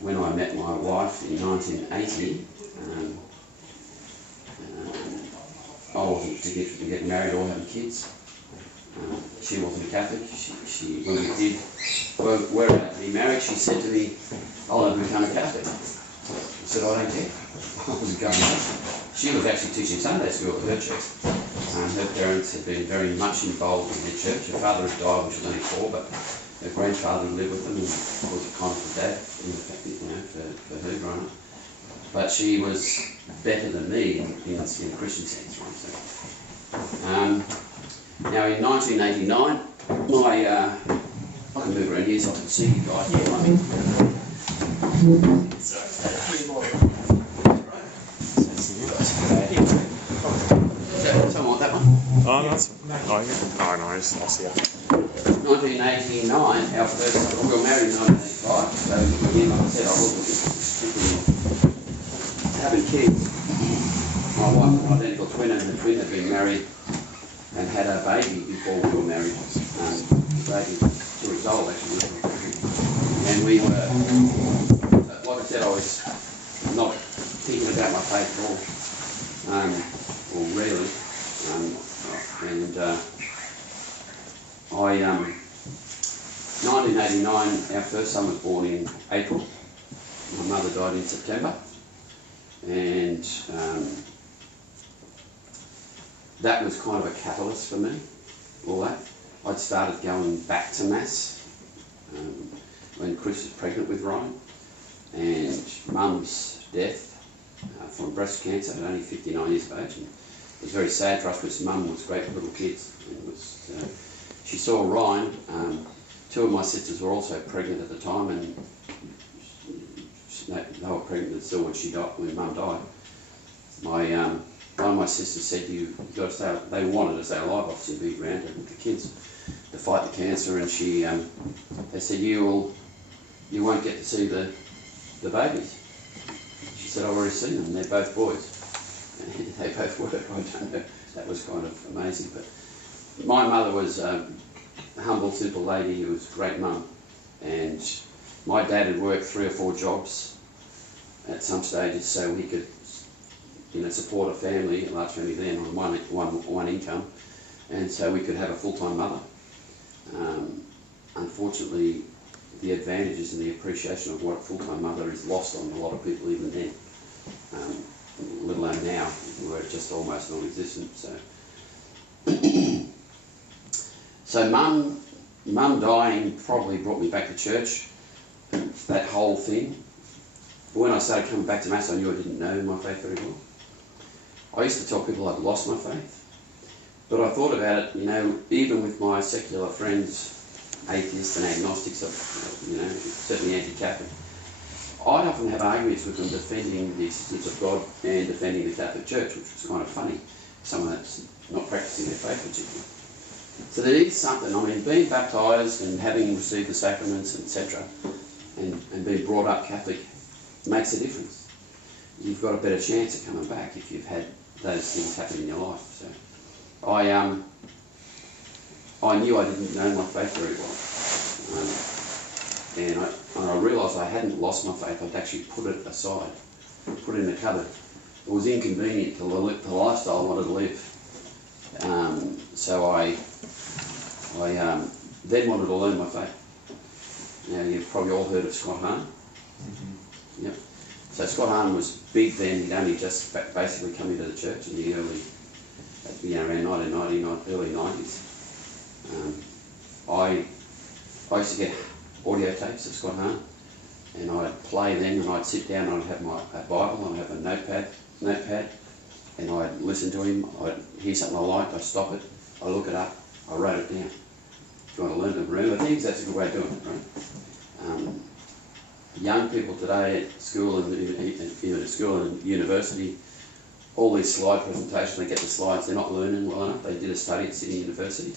when I met my wife in 1980, I wasn't particularly to get married or have kids. She wasn't a Catholic. She when we were about to be married, she said to me, "I'll never become a Catholic." I said, "I don't care." I wasn't going there. She was actually teaching Sunday school at her church. Her parents had been very much involved in their church. Her father had died when she was only 4, but her grandfather lived with them and was kind of a dad, for her growing up. But she was better than me in a Christian sense, right? So, now in 1989, I can move around here so I can see you guys. Yeah. Someone want that one? Oh, that's I see it. 1989, our first, we were married in 1985, so again, like I said, I wasn't particularly having kids. My wife was an identical twin, and the twin had been married and had a baby before we were married. The baby was 2 years old actually. And we were, like I said, I was not thinking about my faith at all, or rarely. 1989, our first son was born in April. My mother died in September, and that was kind of a catalyst for me, all that. I'd started going back to Mass when Chris was pregnant with Ryan, and Mum's death from breast cancer at only 59 years of age. And it was very sad for us because Mum was great with little kids. She saw Ryan. 2 of my sisters were also pregnant at the time, and they were pregnant still when Mum died. One of my sisters said, "You've got to stay." They wanted to stay alive, obviously, be around her with the kids to fight the cancer, and they said, "You won't get to see the babies." She said, "I've already seen them. They're both boys." And they both were. I don't know. That was kind of amazing. But my mother was a humble, simple lady who was a great mum, and my dad had worked 3 or 4 jobs at some stages so he could, support a family, a large family then, on one income, and so we could have a full-time mother. Unfortunately, the advantages and the appreciation of what a full-time mother is lost on a lot of people even then, let alone now, where it's just almost non-existent. So Mum dying probably brought me back to church, that whole thing. But when I started coming back to Mass, I knew I didn't know my faith very well. I used to tell people I'd lost my faith, but I thought about it, even with my secular friends, atheists and agnostics, certainly anti-Catholic, I'd often have arguments with them defending the existence of God and defending the Catholic Church, which was kind of funny, someone that's not practicing their faith particularly. So there is something, being baptised and having received the sacraments, etc., and being brought up Catholic makes a difference. You've got a better chance of coming back if you've had those things happen in your life. So I knew I didn't know my faith very well, and I realised I hadn't lost my faith. I'd actually put it aside, put it in the cupboard. It was inconvenient to live the lifestyle I wanted to live. So I then wanted to learn my faith. Now, you've probably all heard of Scott Hahn. Mm-hmm. Yep. So Scott Hahn was big then. He'd only just basically come into the church in the around 1990, early 90s. I used to get audio tapes of Scott Hahn, and I'd play then, and I'd sit down and I'd have a Bible, and I'd have a notepad, and I'd listen to him. I'd hear something I liked, I'd stop it, I'd look it up, I wrote it down. If you want to learn to remember things, that's a good way of doing it, right? Young people today at school and university, all these slide presentations, they get the slides, they're not learning well enough. They did a study at Sydney University.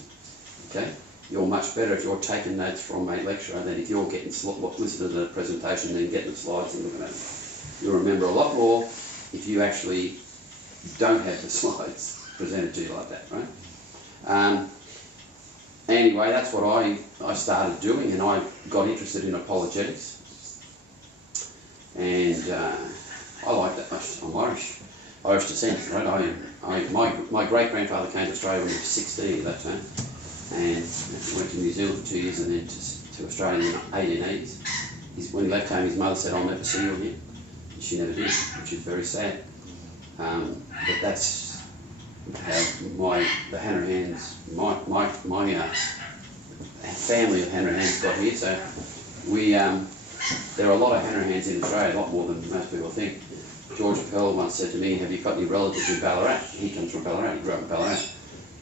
Okay, you're much better if you're taking notes from a lecturer than if you're getting listen to the presentation and then getting the slides and looking at them. You'll remember a lot more if you actually don't have the slides presented to you like that, right? Anyway, that's what I started doing, and I got interested in apologetics. and I like that much. I'm Irish descent, right? My great-grandfather came to Australia when he was 16 at that time, and went to New Zealand for 2 years and then to Australia in the 1880s. When he left home, his mother said, "I'll never see you again." And she never did, which is very sad. But that's how the Hanrahans, my family of Hanrahans got here. So there are a lot of Hanrahans in Australia, a lot more than most people think. George Pell once said to me, "Have you got any relatives in Ballarat?" He comes from Ballarat, he grew up in Ballarat.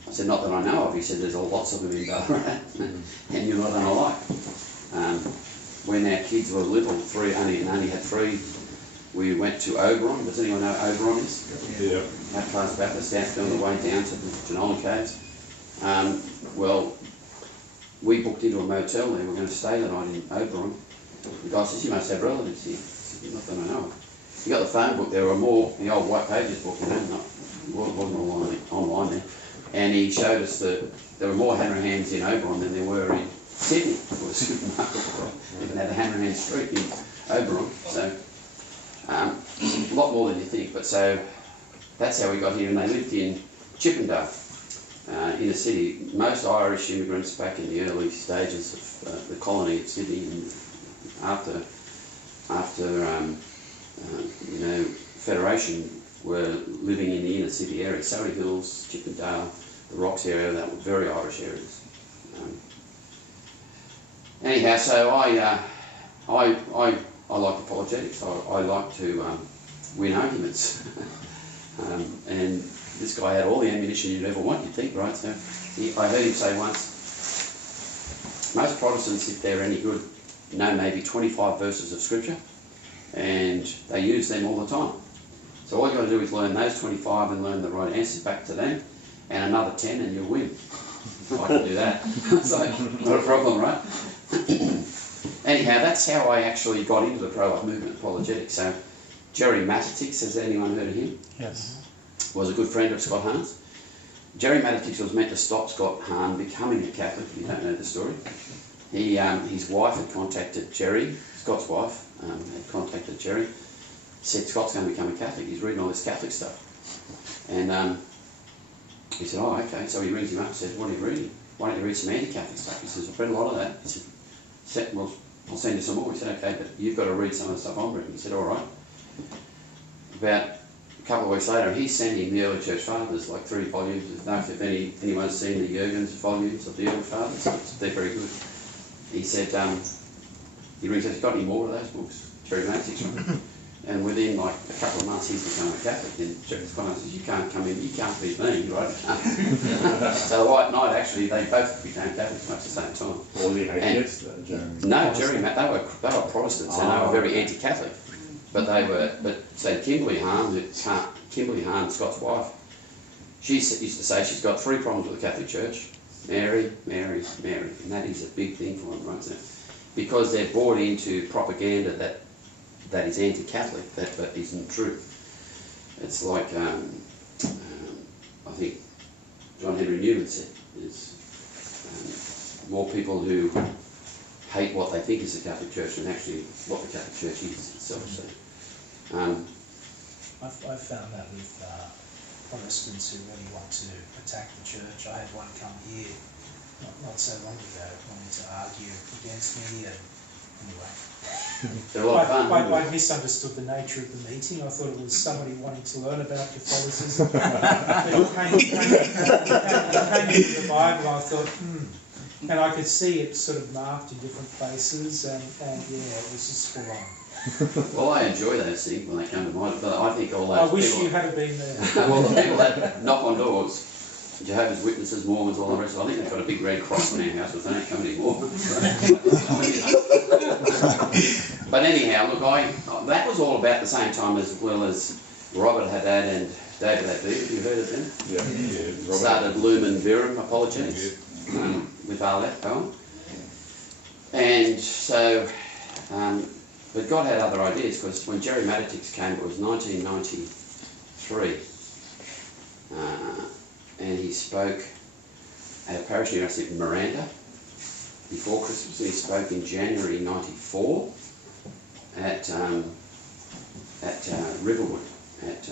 I said, "Not that I know of." He said, "There's lots of them in Ballarat, and you're not unlike." When our kids were little, only had 3, we went to Oberon. Does anyone know where Oberon is? Yeah. Outcast Baptist, on the way down to the Genola Caves. Well, we booked into a motel there. We were going to stay the night in Oberon. The guy says, "You must have relatives here." I said, "Not that I know of." He got the phone book. There were more, the old White Pages book, wasn't online there. And he showed us that there were more Hanrahans in Oberon than there were in Sydney. It was remarkable. Even had a Hanrahan street in Oberon. So a lot more than you think. But so that's how we got here, and they lived in Chippendale, in a city. Most Irish immigrants back in the early stages of the colony of Sydney, and after Federation, were living in the inner city area. Surrey Hills, Chippendale, the Rocks area, that were very Irish areas. Anyhow, so I like apologetics. I like to win arguments. And this guy had all the ammunition you'd ever want, you'd think, right? So I heard him say once, most Protestants, if they're any good, know maybe 25 verses of Scripture, and they use them all the time. So all you've got to do is learn those 25 and learn the right answers back to them, and another 10 and you'll win. I can do that. So, not a problem, right? Anyhow, that's how I actually got into the pro-life movement, apologetics. So Jerry Mattetix, has anyone heard of him? Yes. Was a good friend of Scott Hahn's. Jerry Mattetix was meant to stop Scott Hahn becoming a Catholic, if you don't know the story. His wife had contacted Jerry, Scott's wife, had contacted Jerry, said, "Scott's going to become a Catholic, he's reading all this Catholic stuff." And he said, "Oh, okay." So he rings him up and says, "What are you reading? Why don't you read some anti-Catholic stuff?" He says, "I've read a lot of that." He said, "Well, I'll send you some more." He said, "Okay, but you've got to read some of the stuff I'm reading." He said, "All right." About a couple of weeks later, he sent him the early church fathers, like 3 volumes. I don't know if anyone's seen the Jurgens volumes of the early fathers. They're very good. He said, he rings up, "Got any more of those books?" Jerry Mattetix, right? And within like a couple of months, he's become a Catholic. And Jerry says, "You can't come in, you can't beat me, right?" So the white night, actually, they both became Catholics much at the same time. All the atheists, No, Jerry, they were Protestants, and they were very anti-Catholic. But say Kimberly Hahn, Scott's wife, she used to say she's got 3 problems with the Catholic Church: Mary, Mary, Mary, and that is a big thing for them, right? So, because they're bought into propaganda that is anti-Catholic, that isn't true. It's like I think John Henry Newman said, there's more people who hate what they think is the Catholic Church than actually what the Catholic Church is itself. So, I've found that with Protestants who really want to attack the church. I had one come here not so long ago wanting to argue against me, and anyway. They're a lot of fun. I misunderstood the nature of the meeting. I thought it was somebody wanting to learn about Catholicism. But it came into the Bible, I thought, and I could see it sort of marked in different places, and yeah, it was just full on. Well, I enjoy those things when they come to mind, but I think all those I wish people, you had been there. well, the people that knock on doors, Jehovah's Witnesses, Mormons, all the rest, I think they've got a big red cross on our house, but they don't come anymore. But anyhow, look, that was all about the same time as well as Robert Haddad and David Haddad. Have you heard of them? Yeah. Started Lumen Virum Apologetics with Arlette Cohen. And so, but God had other ideas, because when Jerry Mattetix came, it was 1993. And he spoke at a parish university in Miranda before Christmas, and he spoke in January '94 at at Riverwood, at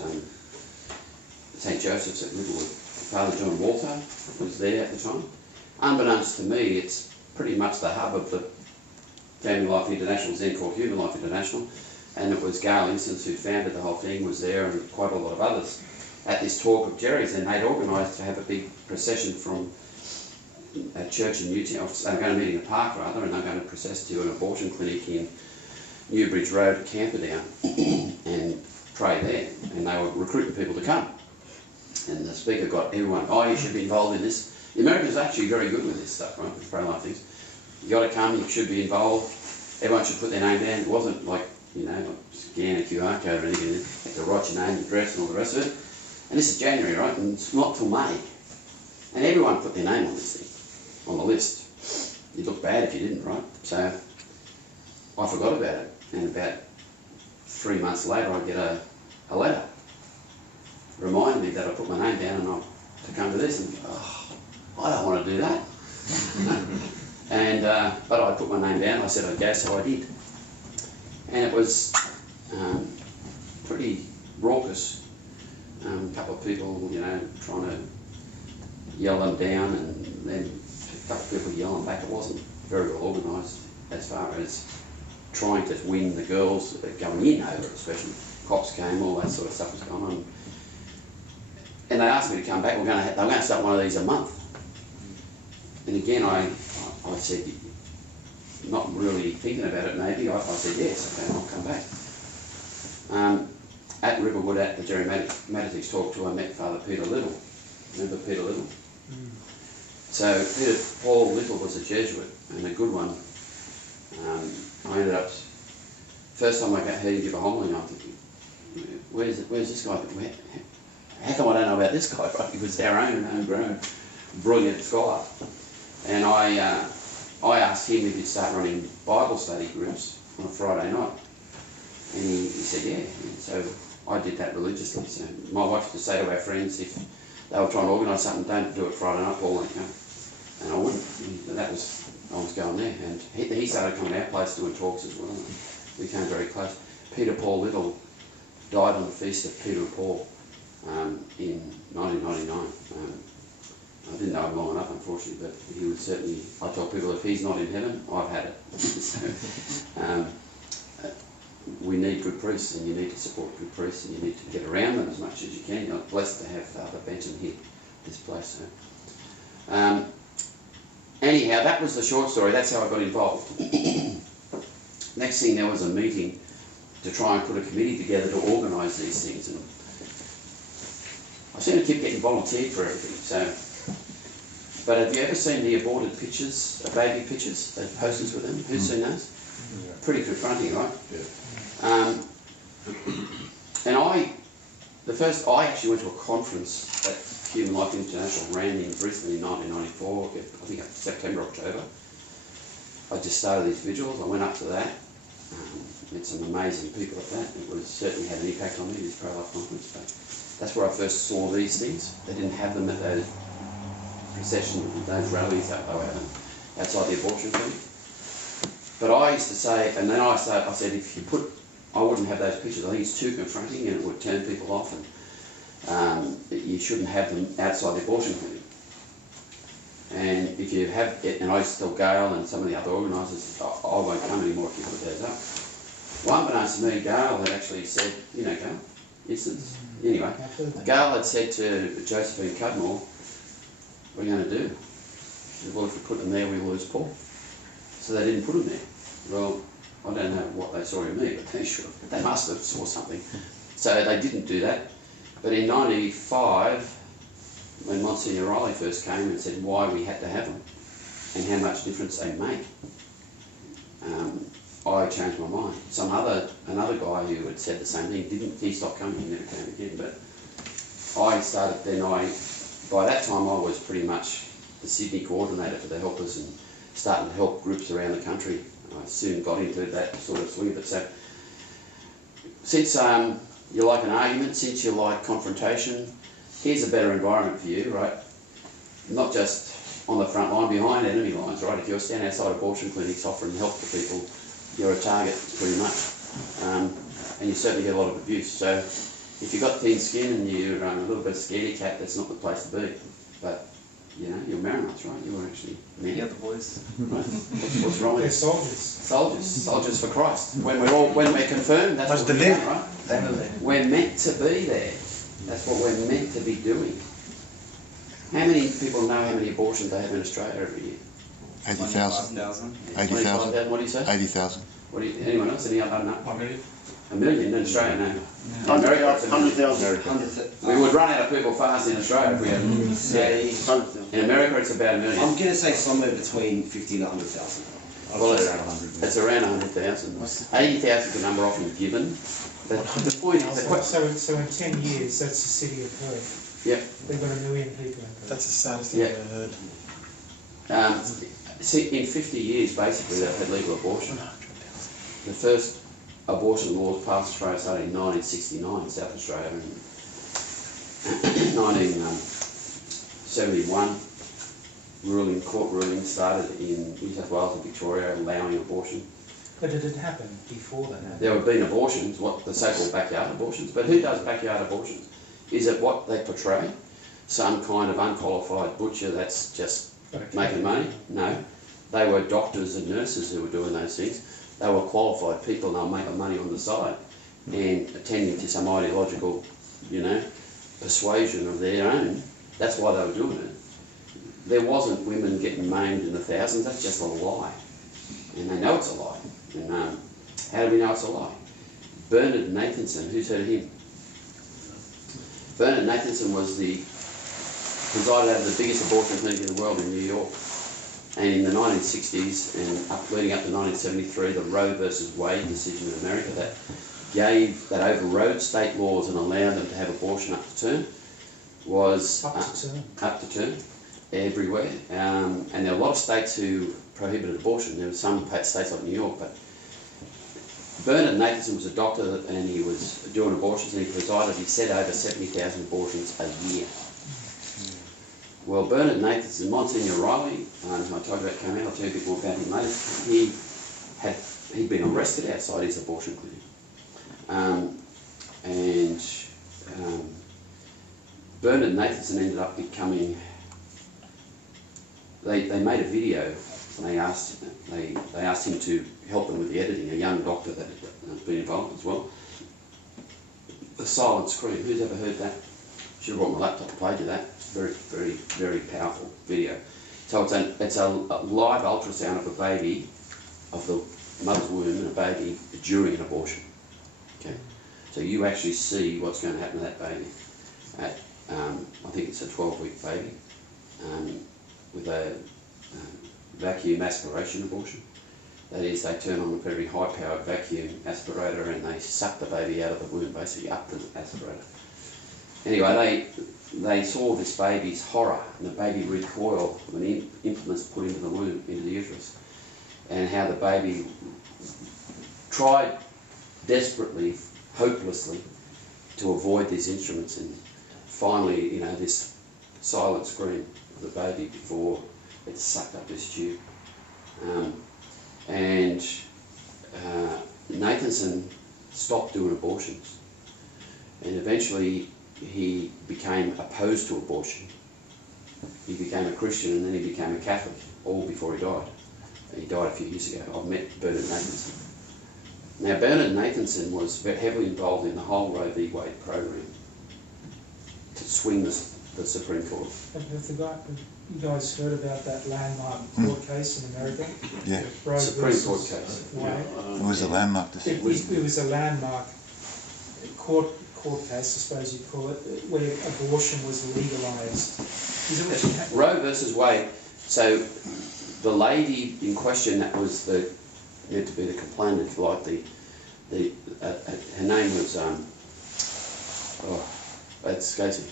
St Joseph's at Riverwood. Father John Walter was there at the time. Unbeknownst to me, it's pretty much the hub of the Family Life International, then called Human Life International, and it was Gail Instance who founded the whole thing, was there, and quite a lot of others at this talk of Jerry's, and they'd organised to have a big procession from a church in Newtown. They were going to meet in the park rather, and they were going to process to an abortion clinic in Newbridge Road, Camperdown, and pray there, and they were recruiting people to come. And the speaker got everyone, oh, you should be involved in this. The Americans are actually very good with this stuff, right, with pro-life things. You got to come, you should be involved, everyone should put their name down. It wasn't like, you know, like scan a QR code or anything, you have to write your name, your address and all the rest of it. And this is January, right, and it's not till May. And everyone put their name on this thing, on the list. You'd look bad if you didn't, right? So I forgot about it, and about 3 months later I get a letter reminding me that I put my name down and I to come to this, and I don't want to do that. And but I put my name down. I said I'd go, so I did. And it was pretty raucous. A couple of people, you know, trying to yell them down, and then a couple of people yelling back. It wasn't very well organised as far as trying to win the girls going in over it, especially. Cops came, all that sort of stuff was going on. And they asked me to come back. They were going to start one of these a month. And again, I said, not really thinking about it maybe, I said yes, okay, I'll come back. At Riverwood, at the Jerry Mattis talk to, I met Father Peter Little. Remember Peter Little? Mm. So Paul Little was a Jesuit, and a good one. I ended up, first time I heard him give a homily, I'm thinking, where's this guy? How come I don't know about this guy? Right? He was our own homegrown, brilliant scholar. And I asked him if he'd start running Bible study groups on a Friday night. And he said, yeah. And so I did that religiously. So my wife used to say to our friends, if they were trying to organise something, don't do it Friday night, Paul. And I wouldn't. And I was going there. And he started coming to our place doing talks as well. And we came very close. Peter Paul Little died on the feast of Peter and Paul in 1999. I didn't know him long enough, unfortunately, but he was certainly, I tell people, if he's not in heaven, I've had it. So, we need good priests, and you need to support good priests, and you need to get around them as much as you can. You're blessed to have Father Benton here, this place. So. Anyhow, that was the short story. That's how I got involved. Next thing, there was a meeting to try and put a committee together to organise these things. And I seem to keep getting volunteered for everything. So, but have you ever seen the aborted pictures, baby pictures, those posters with them? Who's seen those? Yeah. Pretty confronting, right? Yeah. And I actually went to a conference that Human Life International ran in Brisbane in 1994, I think it was September, October. I just started these vigils, I went up to that, met some amazing people at that. It was certainly had an impact on me, this pro-life conference. But that's where I first saw these things. They didn't have them at those processions, those rallies that they were having outside the abortion clinic. But I used to say, and then I said, if you put, I wouldn't have those pictures. I think it's too confronting and it would turn people off, and you shouldn't have them outside the abortion clinic. And if you have it, and I used to tell Gail and some of the other organisers, I won't come anymore if you put those up. Well, unbeknownst to me, Gail had actually said, you know Gail, instance. Anyway, Gail had said to Josephine Cudmore, what are you going to do? She said, well, if we put them there, we lose Paul. So they didn't put them there. Well, I don't know what they saw in me, but they should have. They must have saw something. So they didn't do that. But in 1995, when Monsignor Riley first came and said why we had to have them and how much difference they make, I changed my mind. Another guy who had said the same thing, he stopped coming, he never came again. But I started then, by that time I was pretty much the Sydney coordinator for the helpers and starting to help groups around the country. I soon got into that sort of swing of it. So since you like an argument, since you like confrontation, here's a better environment for you, right? Not just on the front line, behind enemy lines, right? If you're standing outside abortion clinics offering help to people, you're a target, pretty much. and you certainly get a lot of abuse. So if you've got thin skin and you're a little bit scaredy cat, that's not the place to be. But you know, you're Maronites, right? You were actually men. Yeah, the boys. Right? What's wrong with They're it? soldiers. Soldiers for Christ. When we're confirmed, that's what we're doing, right? We're meant to be there. That's what we're meant to be doing. How many people know how many abortions they have in Australia every year? 80,000. 25,000. What do you say? 80,000. Anyone else? Any other? No. 1 million. A million in Australia, no. Yeah. America, it's a million. 100,000. We would run out of people fast in Australia if we had. Say 100,000. In America, it's about a million. I'm going to say somewhere between 50 and 100,000. Well, it's around 100,000. 80,000 is a number often given. But the point is, So in 10 years, that's the city of Perth. Yep. They've got 1 million people in Perth. That's the saddest thing Yeah. I've ever heard. See, in 50 years, basically, they've had legal abortion. The first abortion laws passed Australia started in 1969 in South Australia, and 1971 court ruling started in New South Wales and Victoria allowing abortion. But it had happened before that. There have been abortions, what the so-called backyard abortions, but who does backyard abortions? Is it what they portray? Some kind of unqualified butcher that's just making money? No. They were doctors and nurses who were doing those things. They were qualified people and they were making money on the side and attending to some ideological, persuasion of their own. That's why they were doing it. There wasn't women getting maimed in the thousands. That's just a lie. And they know it's a lie. And how do we know it's a lie? Bernard Nathanson, who's heard of him? Bernard Nathanson presided over the biggest abortion clinic in the world in New York. And in the 1960s and leading up to 1973, the Roe versus Wade decision in America that overrode state laws and allowed them to have abortion up to term was Up to term. Everywhere. And there are a lot of states who prohibited abortion. There were some states like New York, but Bernard Nathanson was a doctor and he was doing abortions and he said over 70,000 abortions a year. Well, Bernard Nathanson, Monsignor Riley, I told you about coming out, I'll tell you a bit more about him later. He'd been arrested outside his abortion clinic. Bernard Nathanson ended up becoming. They made a video and they asked him to help them with the editing. A young doctor that had been involved as well. The silent scream. Who's ever heard that? Should have brought my laptop and played you that. It's very, very, very powerful video. So it's a live ultrasound of a baby, of the mother's womb and a baby during an abortion. Okay. So you actually see what's going to happen to that baby. I think it's a 12-week baby with a vacuum aspiration abortion. That is, they turn on a very high-powered vacuum aspirator and they suck the baby out of the womb, basically up to the aspirator. Anyway, they saw this baby's horror and the baby recoiled when implements put into the womb, into the uterus, and how the baby tried desperately, hopelessly, to avoid these instruments, and finally, this silent scream of the baby before it's sucked up this tube. Nathanson stopped doing abortions, and eventually he became opposed to abortion. He became a Christian and then he became a Catholic, all before he died. He died a few years ago. I've met Bernard Nathanson. Now, Bernard Nathanson was very heavily involved in the whole Roe v. Wade program to swing the Supreme Court. You guys heard about that landmark court case in America? Yeah. Roe Supreme Court versus case. Wade. It was a landmark decision. It was a landmark court case, I suppose you'd call it, where abortion was legalised. Is it what you had? Roe versus Wade. So the lady in question that was meant to be the complainant, if you like, her name was it escapes me.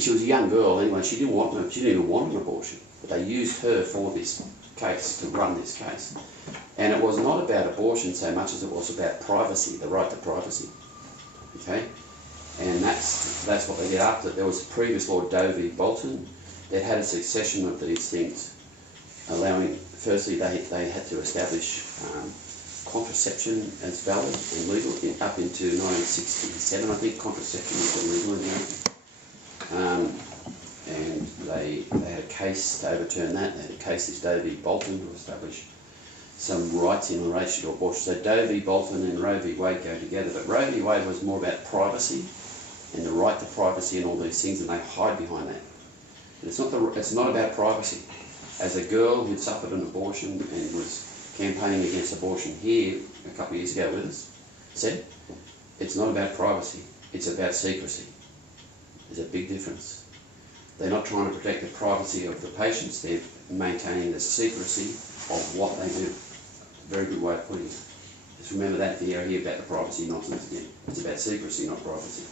She was a young girl anyway. She didn't even want an abortion, but they used her for this case to run this case. And it was not about abortion so much as it was about privacy, the right to privacy. Okay, and that's what they get after. There was a previous law, Doe v. Bolton, that had a succession of these things, allowing. Firstly, they had to establish contraception as valid and legal up into 1967. I think contraception was illegal in America. And they had a case to overturn that. They had a case against Doe v. Bolton to establish some rights in relation to abortion. So Doe v. Bolton and Roe v. Wade go together, but Roe v. Wade was more about privacy and the right to privacy and all these things, and they hide behind that. It's not about privacy. As a girl who'd suffered an abortion and was campaigning against abortion here a couple of years ago with us, said, it's not about privacy, it's about secrecy. There's a big difference. They're not trying to protect the privacy of the patients, they're maintaining the secrecy of what they do. Very good way of putting it. Just remember that if you hear about the privacy nonsense again. It's about secrecy, not privacy.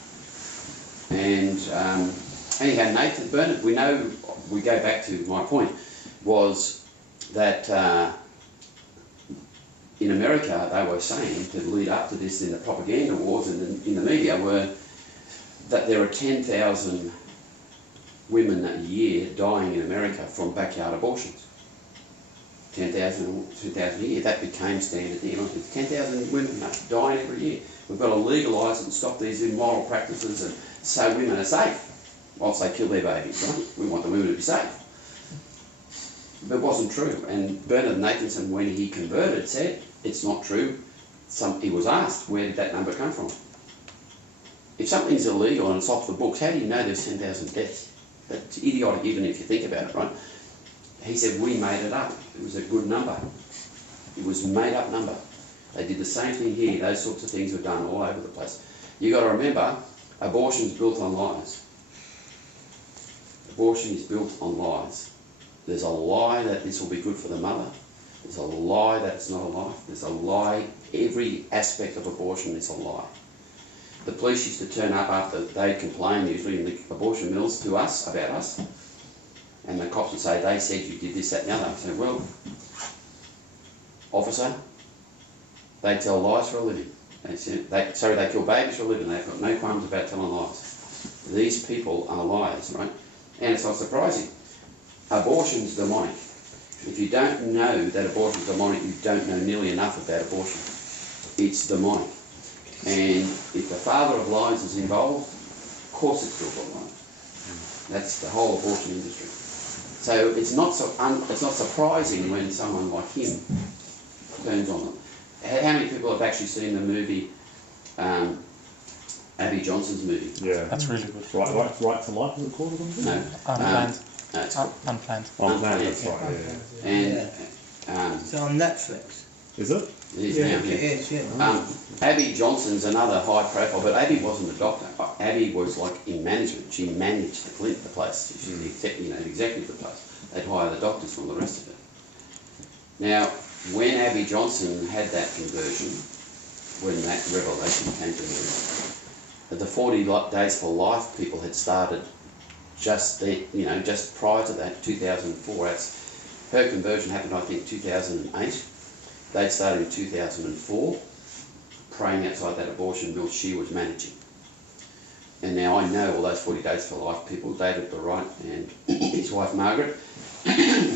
And anyhow, Nathan Bernard, we know, we go back to my point, was that in America they were saying, to lead up to this in the propaganda wars and in the media, were that there are 10,000 women a year dying in America from backyard abortions. 10,000, 2,000 a year. That became standard here. 10,000 women dying every year. We've got to legalise and stop these immoral practices and so women are safe whilst they kill their babies, right? We want the women to be safe. But it wasn't true. And Bernard Nathanson, when he converted, said, it's not true. He was asked, where did that number come from? If something's illegal and it's off the books, how do you know there's 10,000 deaths? That's idiotic even if you think about it, right? He said, we made it up. It was a good number. It was a made up number. They did the same thing here. Those sorts of things were done all over the place. You've got to remember, abortion is built on lies. Abortion is built on lies. There's a lie that this will be good for the mother. There's a lie that it's not a life. There's a lie. Every aspect of abortion is a lie. The police used to turn up after they'd complain, usually in the abortion mills, to us, about us. And the cops would say, they said you did this, that and the other. I said, well, officer, they tell lies for a living. They said, they kill babies for a living. They've got no qualms about telling lies. These people are liars, right? And it's not surprising. Abortion's demonic. If you don't know that abortion's demonic, you don't know nearly enough about abortion. It's demonic. And if the father of lies is involved, of course it's built on lies. That's the whole abortion industry. So it's not surprising when someone like him turns on them. How many people have actually seen the movie, Abby Johnson's movie? Yeah. That's really good. Right to Life, is it called? No. Unplanned. No, it's Unplanned. Unplanned, that's right, yeah. And It's on Netflix. Is it? it is now, It yeah. is, yeah. Abby Johnson's another high profile, but Abby wasn't a doctor. Abby was like in management. She managed the place. She's the executive of the place. They'd hire the doctors from the rest of it. Now, when Abby Johnson had that conversion, when that revelation came to her, the 40 Days for Life people had started just then, just prior to that, 2004. Her conversion happened, I think, 2008. They started in 2004, praying outside that abortion mill she was managing. And now I know all those 40 Days for Life people, David Barright and his wife Margaret,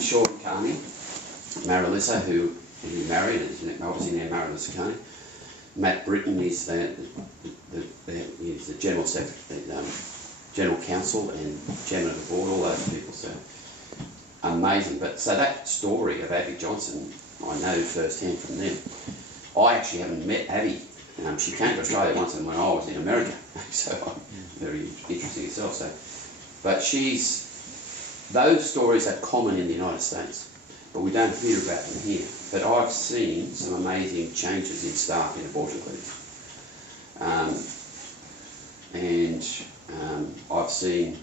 Sean Carney, Marilisa, who he married, and obviously now Marilisa Carney. Matt Britton is the General Secretary, General Counsel and Chairman of the Board, all those people, so amazing. But so that story of Abby Johnson, I know firsthand from them. I actually haven't met Abby. She came to Australia once and when I was in America, so very interesting herself. So, but those stories are common in the United States, but we don't hear about them here. But I've seen some amazing changes in staff in abortion clinics. I've seen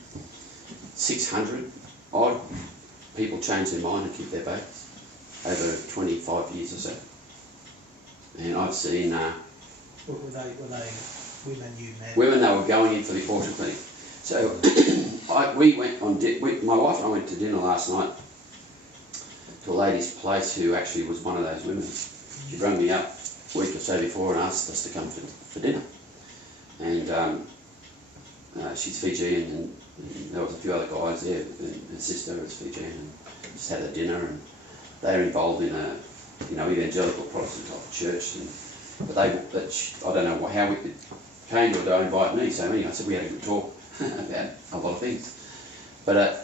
600 odd people change their mind and keep their babies over 25 years or so. And I've seen Were they women you met? women that were going in for the abortion clinic. So we went on, my wife and I went to dinner last night to a lady's place who actually was one of those women. She rang me up a week or so before and asked us to come for dinner. And she's Fijian, and there was a few other guys there, and her sister was Fijian, and just had a dinner, and they're involved in evangelical Protestant type of church, but I don't know how it came to it. They invited me, so anyway, I said we had a good talk about a lot of things. But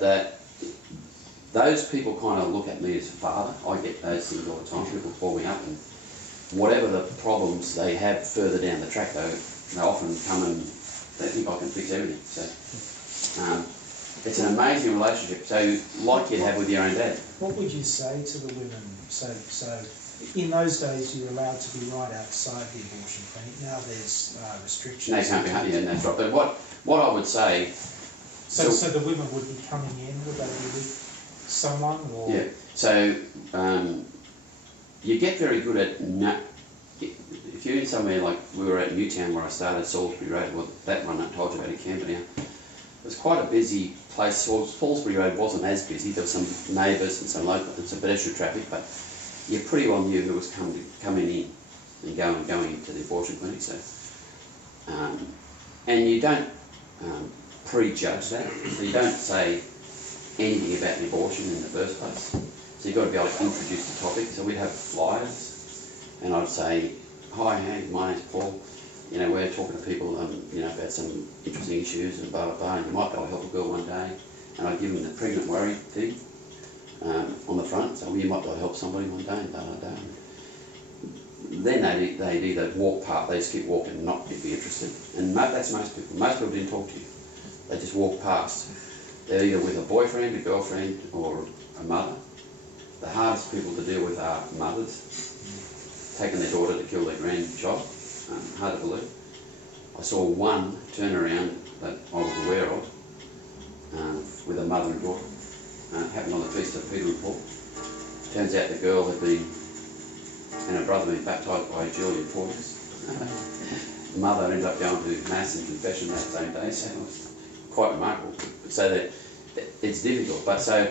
those people kind of look at me as a father. I get those things all the time. People call me up, and whatever the problems they have further down the track, they often come and they think I can fix everything. So it's an amazing relationship. So like you'd have with your own dad. What would you say to the women? So in those days you were allowed to be right outside the abortion clinic. Now there's restrictions. They can't be hunting, yeah, that's right. But what I would say. So the women would be coming in. Would they be with someone or? Yeah. So you get very good at if you're in somewhere like we were at Newtown where I started, Salisbury Road. Well, that one I told you about in Camberdown. It was quite a busy place. Salisbury Road wasn't as busy. There were some neighbours and some pedestrian traffic, but you pretty well knew who was coming in and going into the abortion clinic. So, and you don't prejudge that. So you don't say anything about the abortion in the first place. So you've got to be able to introduce the topic. So we'd have flyers, and I'd say, "Hi, hey, my name's Paul. We're talking to people, about some interesting issues and blah, blah, blah, and you might be able to help a girl one day." And I'd give them the pregnant worry thing on the front, so you might be able to help somebody one day, and blah, blah, blah. Then they'd either walk past, they just keep walking and not be interested. And that's most people. Most people didn't talk to you. They just walk past. They're either with a boyfriend, a girlfriend, or a mother. The hardest people to deal with are mothers, taking their daughter to kill their grandchild. Hard to believe. I saw one turnaround that I was aware of with a mother and daughter. Happened on the feast of Peter and Paul. Turns out the girl had been, and her brother had been baptised by Julian Porteous. The mother ended up going to Mass and confession that same day, so it was quite remarkable. So that it's difficult, but so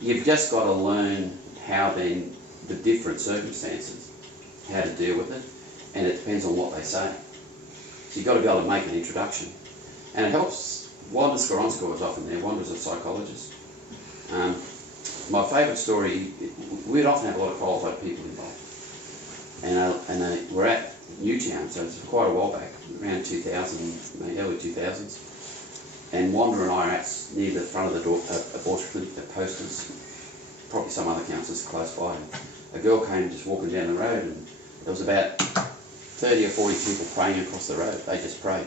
you've just got to learn how then the different circumstances, how to deal with it. And it depends on what they say. So you've got to be able to make an introduction. And it helps. Wanda Skoronska was often there. Wanda's a psychologist. My favourite story, we'd often have a lot of qualified people involved. And we're at Newtown, so it's quite a while back, around 2000, maybe early 2000s. And Wanda and I are at near the front of the door, abortion clinic, the posters, probably some other counsellors close by. And a girl came just walking down the road, and there was about 30 or 40 people praying across the road. They just prayed.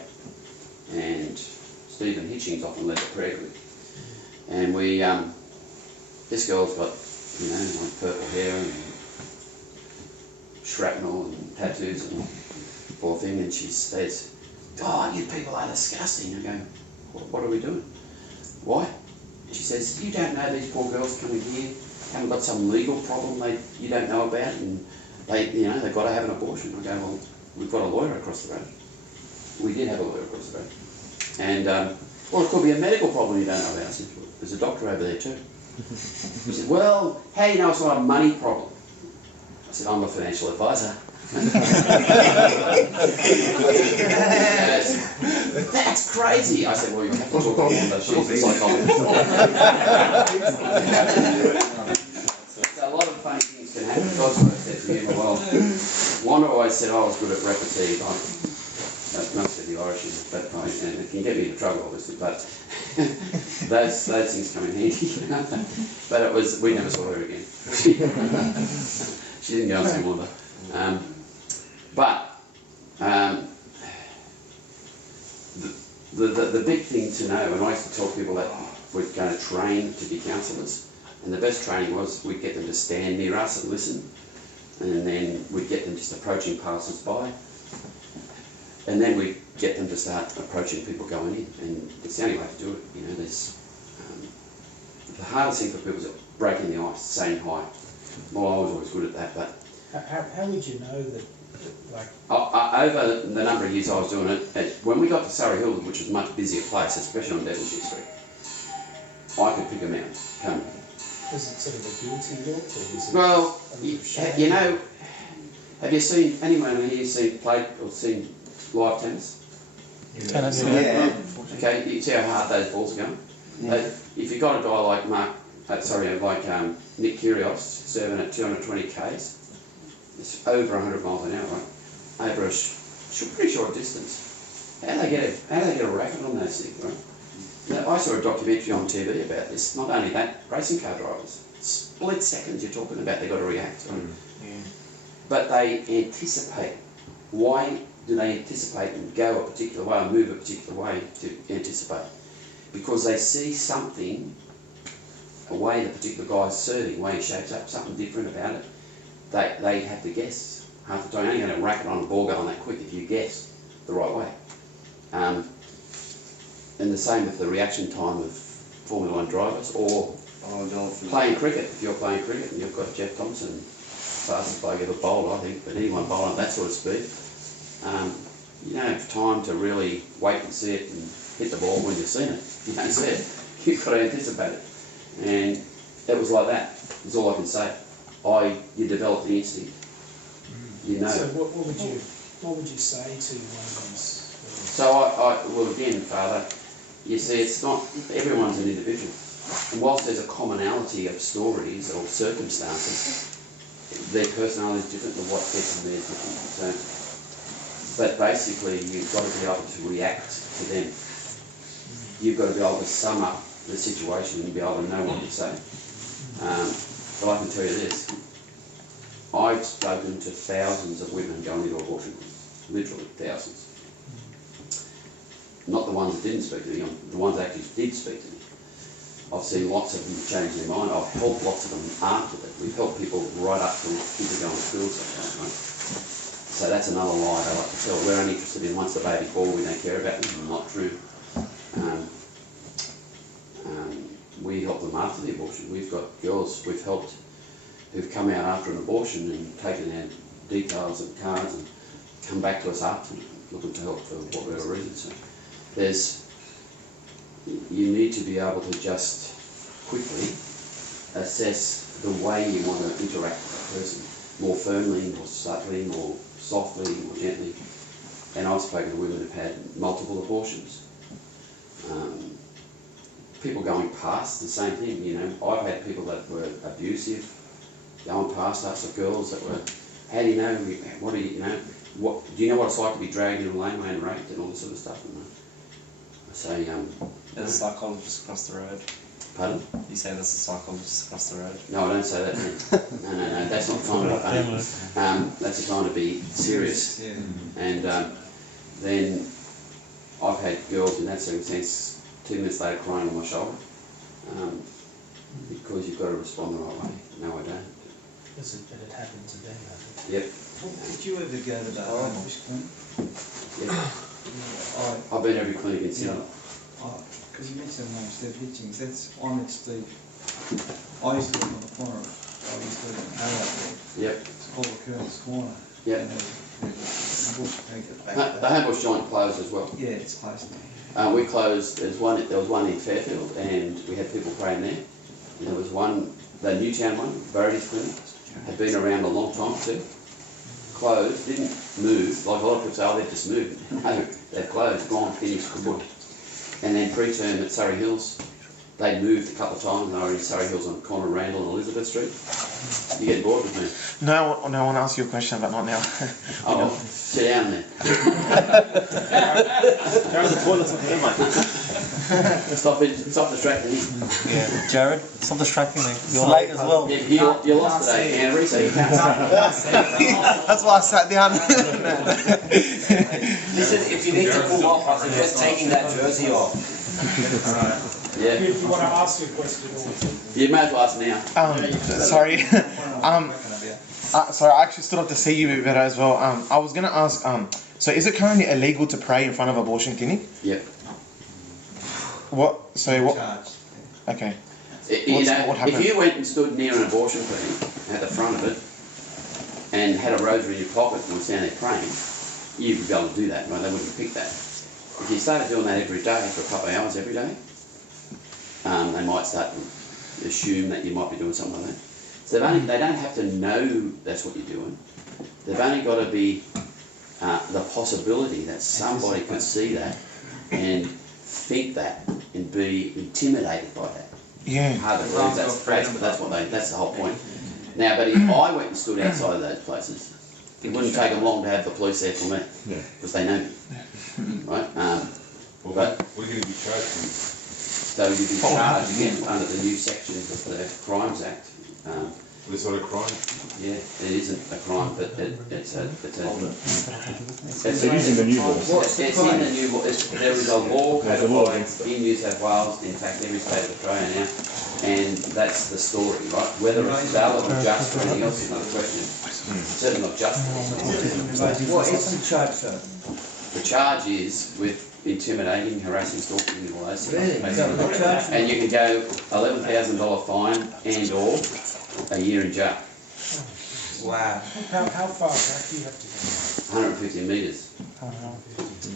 And Stephen Hitchings often led the prayer group. And this girl's got, like purple hair and shrapnel and tattoos and poor thing. And she says, "God, you people are disgusting." I go, "What are we doing? Why?" She says, "You don't know these poor girls coming here haven't got some legal problem you don't know about, and they've got to have an abortion." I go, "Well, we've got a lawyer across the road." We did have a lawyer across the road. And, well, it could be a medical problem you don't know about. I said, "Well, there's a doctor over there too." He said, "Well, how do you know it's not a money problem?" I said, "I'm a financial advisor." "That's crazy." I said, "Well, you have to talk to Wanda. She's a psychologist." So a lot of funny things can happen. God's work said to me, well, Wanda always said I was good at repartee. That's most of the Irish, and it can get me into trouble, obviously, but those things come in handy. But we never saw her again. She didn't go and see Wanda. The big thing to know, and I used to tell people that we're going to train to be counsellors, and the best training was we'd get them to stand near us and listen, and then we'd get them just approaching passers-by, and then we'd get them to start approaching people going in, and it's the only way to do it. There's the hardest thing for people is breaking the ice, saying hi. Well, I was always good at that, but how would you know that? Over the number of years I was doing it, when we got to Surrey Hill, which was a much busier place, especially on Devonshire Street, I could pick them out. Come. Was it sort of a guilty look, or was it? Well, have you seen anyone here played or seen live tennis? Tennis, Yeah. Okay, you see how hard those balls are going. Yeah. If you've got a guy like Nick Kyrgios serving at 220 k's, it's over 100 miles an hour, right? Over a pretty short distance. How do they get a racket on those things, right? Now, I saw a documentary on TV about this. Not only that, racing car drivers, split seconds you're talking about, they've got to react. Right? But they anticipate. Why do they anticipate and go a particular way or move a particular way to anticipate? Because they see something, a way the particular guy's serving, the way he shapes up, something different about it. They have to guess. Half the time, you're only going to racket on a ball going that quick if you guess the right way. And the same with the reaction time of Formula 1 drivers, or playing cricket. If you're playing cricket and you've got Jeff Thompson, fastest bloke ever bowled, I think, but anyone bowling at that sort of speed, you don't have time to really wait and see it and hit the ball when you've seen it. If you don't see it, you've got to anticipate it. And it was like that. That's all I can say. You develop the instinct. You know. So what would you say to one of these? So well again, Father, you see, it's not, everyone's an individual. And whilst there's a commonality of stories or circumstances, their personality is different than what gets in there is different. So, but basically, you've got to be able to react to them. You've got to be able to sum up the situation and be able to know what to say. But I can tell you this, I've spoken to thousands of women going into abortion clinics, literally thousands. Not the ones that didn't speak to me, the ones that actually did speak to me. I've seen lots of them change their mind. I've helped lots of them after that. We've helped people right up till kids are going to school, right? So that's another lie I like to tell. We're only interested in once the baby's born, we don't care about them. Not true. We help them after the abortion. We've got girls we've helped who've come out after an abortion and taken our details and cards and come back to us after, looking to help for whatever reason. So you need to be able to just quickly assess the way you want to interact with a person, more firmly, more subtly, more softly, more gently. And I've spoken to women who've had multiple abortions. People going past, the same thing, you know. I've had people that were abusive going past us, or girls that were, how do you know, what do you know, do you know what it's like to be dragged in a laneway and raped and all this sort of stuff? And I say, There's a psychologist across the road. Pardon? You say there's a psychologist across the road. No, I don't say that. No, that's not the time to be funny. That's the time to be serious. Yeah. And then I've had girls in that circumstance 2 minutes later crying on my shoulder because you've got to respond the right way. No, I don't. But it happened to them, Yep. Did you ever go to that Irish clinic? Yeah. I've been every clinic in Sydney. Because you mentioned the name Steve Hitchings, that's on Steve. I used to live on the corner of, I used to live in Hanrahan. Yep. It's called the Colonel's Corner. Yep. And there's a bush The Handbush joint closed as well. Yeah, it's closed now. We closed, there was one in Fairfield, and we had people praying there. And there was one, the Newtown one, Barry's Clinic, had been around a long time too. Closed, didn't move, like a lot of people say, oh, they've just moved. No, they've closed, gone, finished, good. And then preterm at Surrey Hills, they moved a couple of times, and they were in Surrey Hills on the corner of Randall and Elizabeth Street. You getting bored with me? No, I want to ask you a question, but not now. Oh, sit down there. Go to the toilets up there, mate. Stop distracting me. Yeah, Jared, stop distracting me. You're late as well. You lost today, Henry, so you can't That's why I sat down. Listen, if you need to pull off, I suggest taking that jersey off. Yeah. If you want to ask your question or... You may as well ask now. Sorry. Sorry, I actually stood up to see you a bit better as well. I was going to ask, so is it currently illegal to pray in front of abortion clinic? Yep. What? So what? Charged. Okay. What happened? If you went and stood near an abortion clinic at the front of it and had a rosary in your pocket and was down there praying, you would be able to do that, right? They wouldn't pick that. If you started doing that every day for a couple of hours every day, they might start to assume that you might be doing something like that. So they don't have to know that's what you're doing. They've only got to be the possibility that somebody could see that and think that and be intimidated by that. Yeah. Hard to believe that's the whole point. Now, but if I went and stood outside of those places, it wouldn't take them long to have the police there for me, because they know me, right? But We're going to be charged with so you'd be charged again under the new sections of the Crimes Act. this sort of crime. Yeah, it isn't a crime, but it's using the new laws. It's in the new law. There is a law There's a law codified against it. in New South Wales, in fact every state of Australia now, and that's the story, right? Whether it's valid or just or anything else is not a question. It's certainly not just. What is the charge, sir? The charge is with intimidating, harassing, stalking, and all those things. Really? Is that what the charge? And you can go $11,000 fine and/or a year in jail. Wow. How far back do you have to go? 150 metres.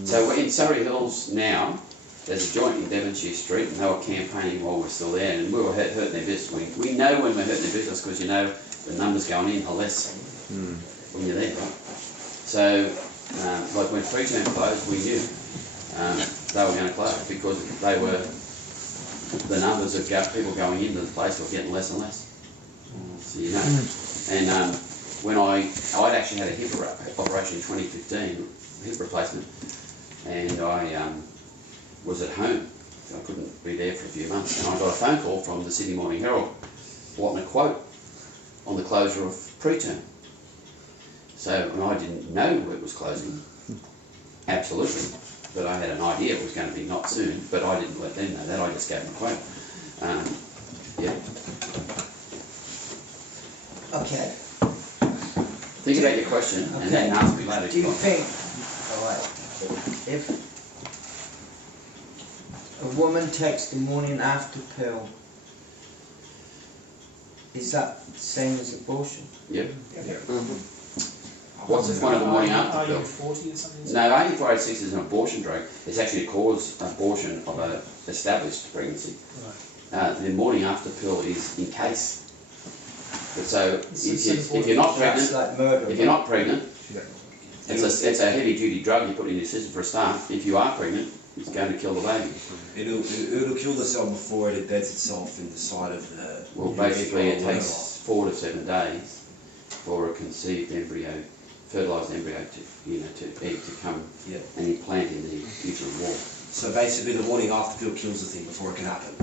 So in Surrey Hills now, there's a joint in Devonshire Street, and they were campaigning while we're still there, and we were hurting their business. We know when we're hurting their business because you know the numbers going in are less when you're there, right? So, like when Freetown closed, we knew they were going to close because the numbers of people going into the place were getting less and less. So you know. And when I'd actually had a hip operation in 2015, hip replacement, and I was at home, so I couldn't be there for a few months, and I got a phone call from the Sydney Morning Herald wanting a quote on the closure of preterm. So, and I didn't know it was closing, absolutely, but I had an idea it was going to be not soon, but I didn't let them know that, I just gave them a quote. Yeah. Okay. Think about your question and then ask me later. Do you think, alright, if a woman takes the morning after pill, is that the same as abortion? Yep. What's the point of the morning after Are pill? you 40 or something? No, 8486 is an abortion drug. It's actually caused abortion of an established pregnancy. Right. The morning after pill is in case. But so if you're not That's pregnant, like murder. if you're not pregnant, it's a heavy duty drug you put in your system for a start. If you are pregnant, it's going to kill the baby. It'll kill the cell before it embeds itself in the side of the... Well, basically it takes 4 to 7 days for a conceived embryo, fertilised embryo to come and implant in the uterine wall. So basically the morning after pill kills the thing before it can happen.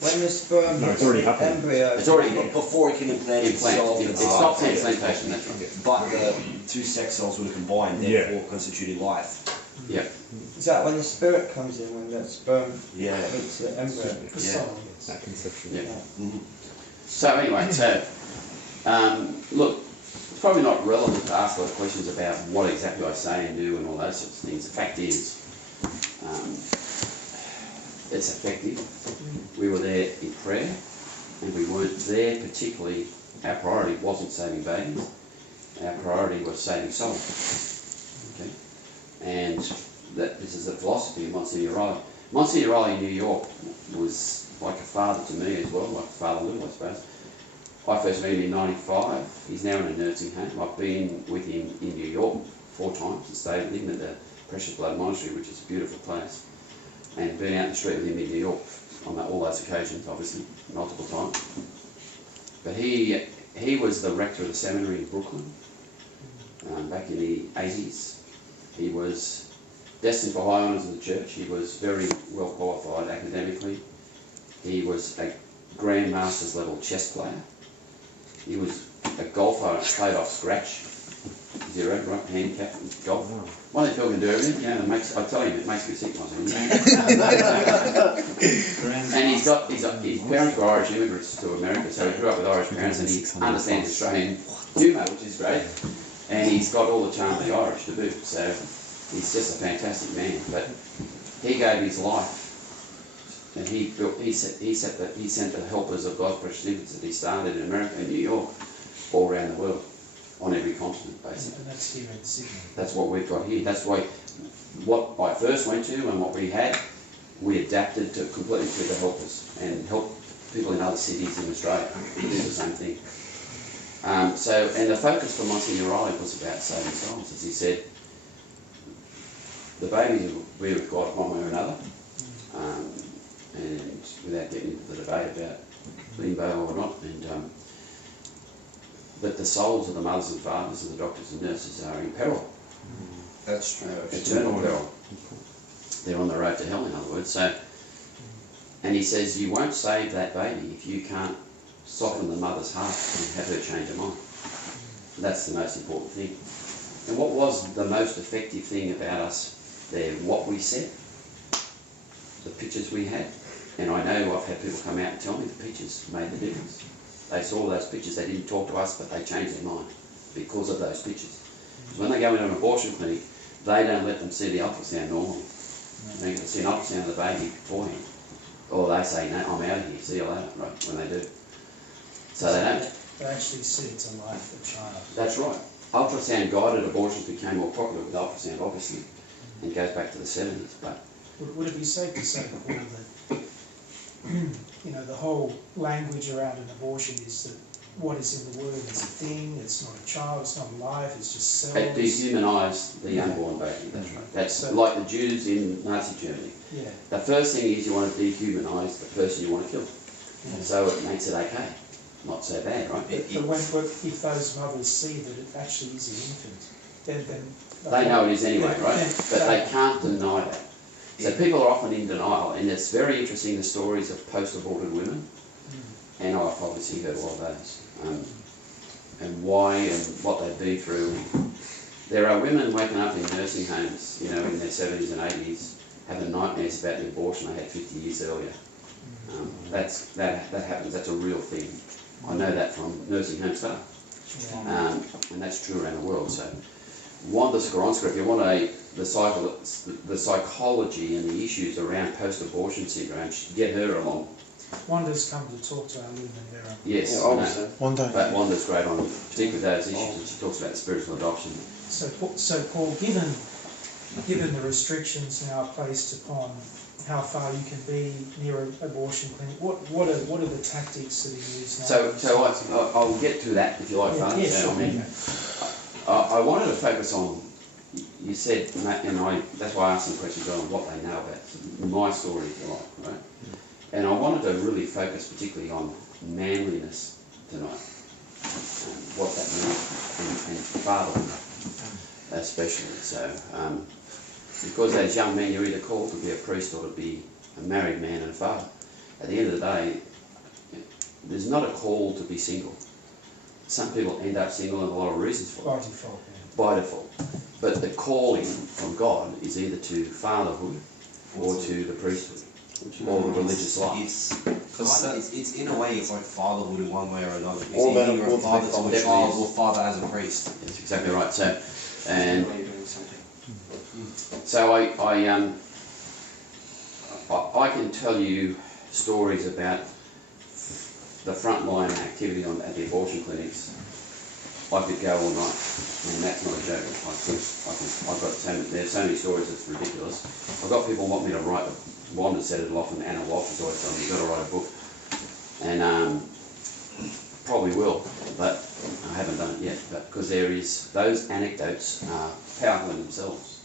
When the sperm No, it's already happening. embryo... It's already Before it can implant itself... It stops the implantation, that's right. But the two sex cells will combine, therefore constituting life. Yeah. Is that when the spirit comes in, when that sperm Yeah. meets the embryo? The soul, yes. That conception. Yeah. So anyway, look, it's probably not relevant to ask a lot of questions about what exactly I say and do and all those sorts of things. The fact is, it's effective. We were there in prayer, and we weren't there particularly, our priority wasn't saving babies, our priority was saving souls. Okay? And this is the philosophy of Monsignor Riley. Monsignor Riley in New York was like a father to me as well, like a father Lou, I suppose. I first met him in '95. He's now in a nursing home. I've been with him in New York 4 times and stayed with him at the Precious Blood Monastery, which is a beautiful place, and been out in the street with him in New York on all those occasions, obviously, multiple times. But he was the rector of the seminary in Brooklyn back in the 80s. He was destined for high honours in the church. He was very well qualified academically. He was a Grand Masters level chess player. He was a golfer, played off scratch, 0, right, handicap, golf. One of the people can do everything, you know, I tell him, it makes me sick myself. And his parents were Irish immigrants to America, so he grew up with Irish parents and he understands Australian humour, which is great. And he's got all the charm of the Irish to boot, so he's just a fantastic man. But he gave his life, and he sent the helpers of God's precious infants that he started in America and New York, all around the world, on every continent, basically. And that's here in Sydney. That's what we've got here. That's why what I first went to and what we had, we adapted to completely to the helpers and help people in other cities in Australia do the same thing. And the focus for Monsignor Riley was about saving souls, as he said. The babies will be with God one way or another, and without getting into the debate about limbo or not, and but the souls of the mothers and fathers and the doctors and nurses are in peril, That's true. eternal peril. They're on the road to hell, in other words. So, and he says, you won't save that baby if you can't soften the mother's heart and have her change her mind. That's the most important thing. And what was the most effective thing about us there? What we said, the pictures we had. And I know I've had people come out and tell me the pictures made the difference. They saw those pictures, they didn't talk to us, but they changed their mind because of those pictures. Because when they go into an abortion clinic, they don't let them see the ultrasound normally. They can see an ultrasound of the baby beforehand. Or they say, no, I'm out of here, see you later, right, when they do. So they don't. They actually see it's a life, a child. That's right. Ultrasound guided abortions became more popular with ultrasound, obviously, and it goes back to the 70s. But Would it be safe to say, Paul, that you know, the whole language around an abortion is that what is in the word is a thing, it's not a child, it's not alive, it's just cells. it dehumanised the unborn baby, that's right. That's So- like the Jews in Nazi Germany. Yeah. The first thing is you want to dehumanise the person you want to kill. So it makes it okay. Not so bad, right? But if those mothers see that it actually is an infant, then They know it is anyway, right? then But they can't deny that. So people are often in denial, and it's very interesting, the stories of post-aborted women, and I've obviously heard a lot of those, and why and what they've been through. There are women waking up in nursing homes, you know, in their 70s and 80s, having nightmares about the abortion they had 50 years earlier. That happens, that's a real thing. I know that from nursing home staff, and that's true around the world. So Wanda Skoronska, if you want the psychology and the issues around post-abortion syndrome, get her along. Wanda's come to talk to our Lumen Vera. Yes, Yeah, I know. obviously. One day. But Wanda's great on particularly those issues, and she talks about spiritual adoption. So Paul, given the restrictions now placed upon how far you can be near an abortion clinic, what are the tactics that are used now? So I'll get to that if you like, Father. Yeah, sure. I mean, I wanted to focus on, you said, and that's why I asked some questions on what they know about my story, if you like, right? And I wanted to really focus particularly on manliness tonight, and what that means, and fatherhood especially. So, because as young men, you're either called to be a priest or to be a married man and a father. At the end of the day, there's not a call to be single. Some people end up single, and a lot of reasons for By it. default, yeah. By default. But the calling from God is either to fatherhood or to the priesthood, or the religious life. It's in a way, it's like fatherhood in one way or another. It's All either men you're are a father called to to a be child fathers. or father as a priest. That's exactly right. So, and While you're doing something. so I can tell you stories about the frontline activity at the abortion clinics. I could go all night, and that's not a joke. There's so many stories, it's ridiculous. I've got people want me to write, Wanda said it often, Anna Walsh has always told me, you've got to write a book. And probably will, but I haven't done it yet. But because those anecdotes are powerful in themselves.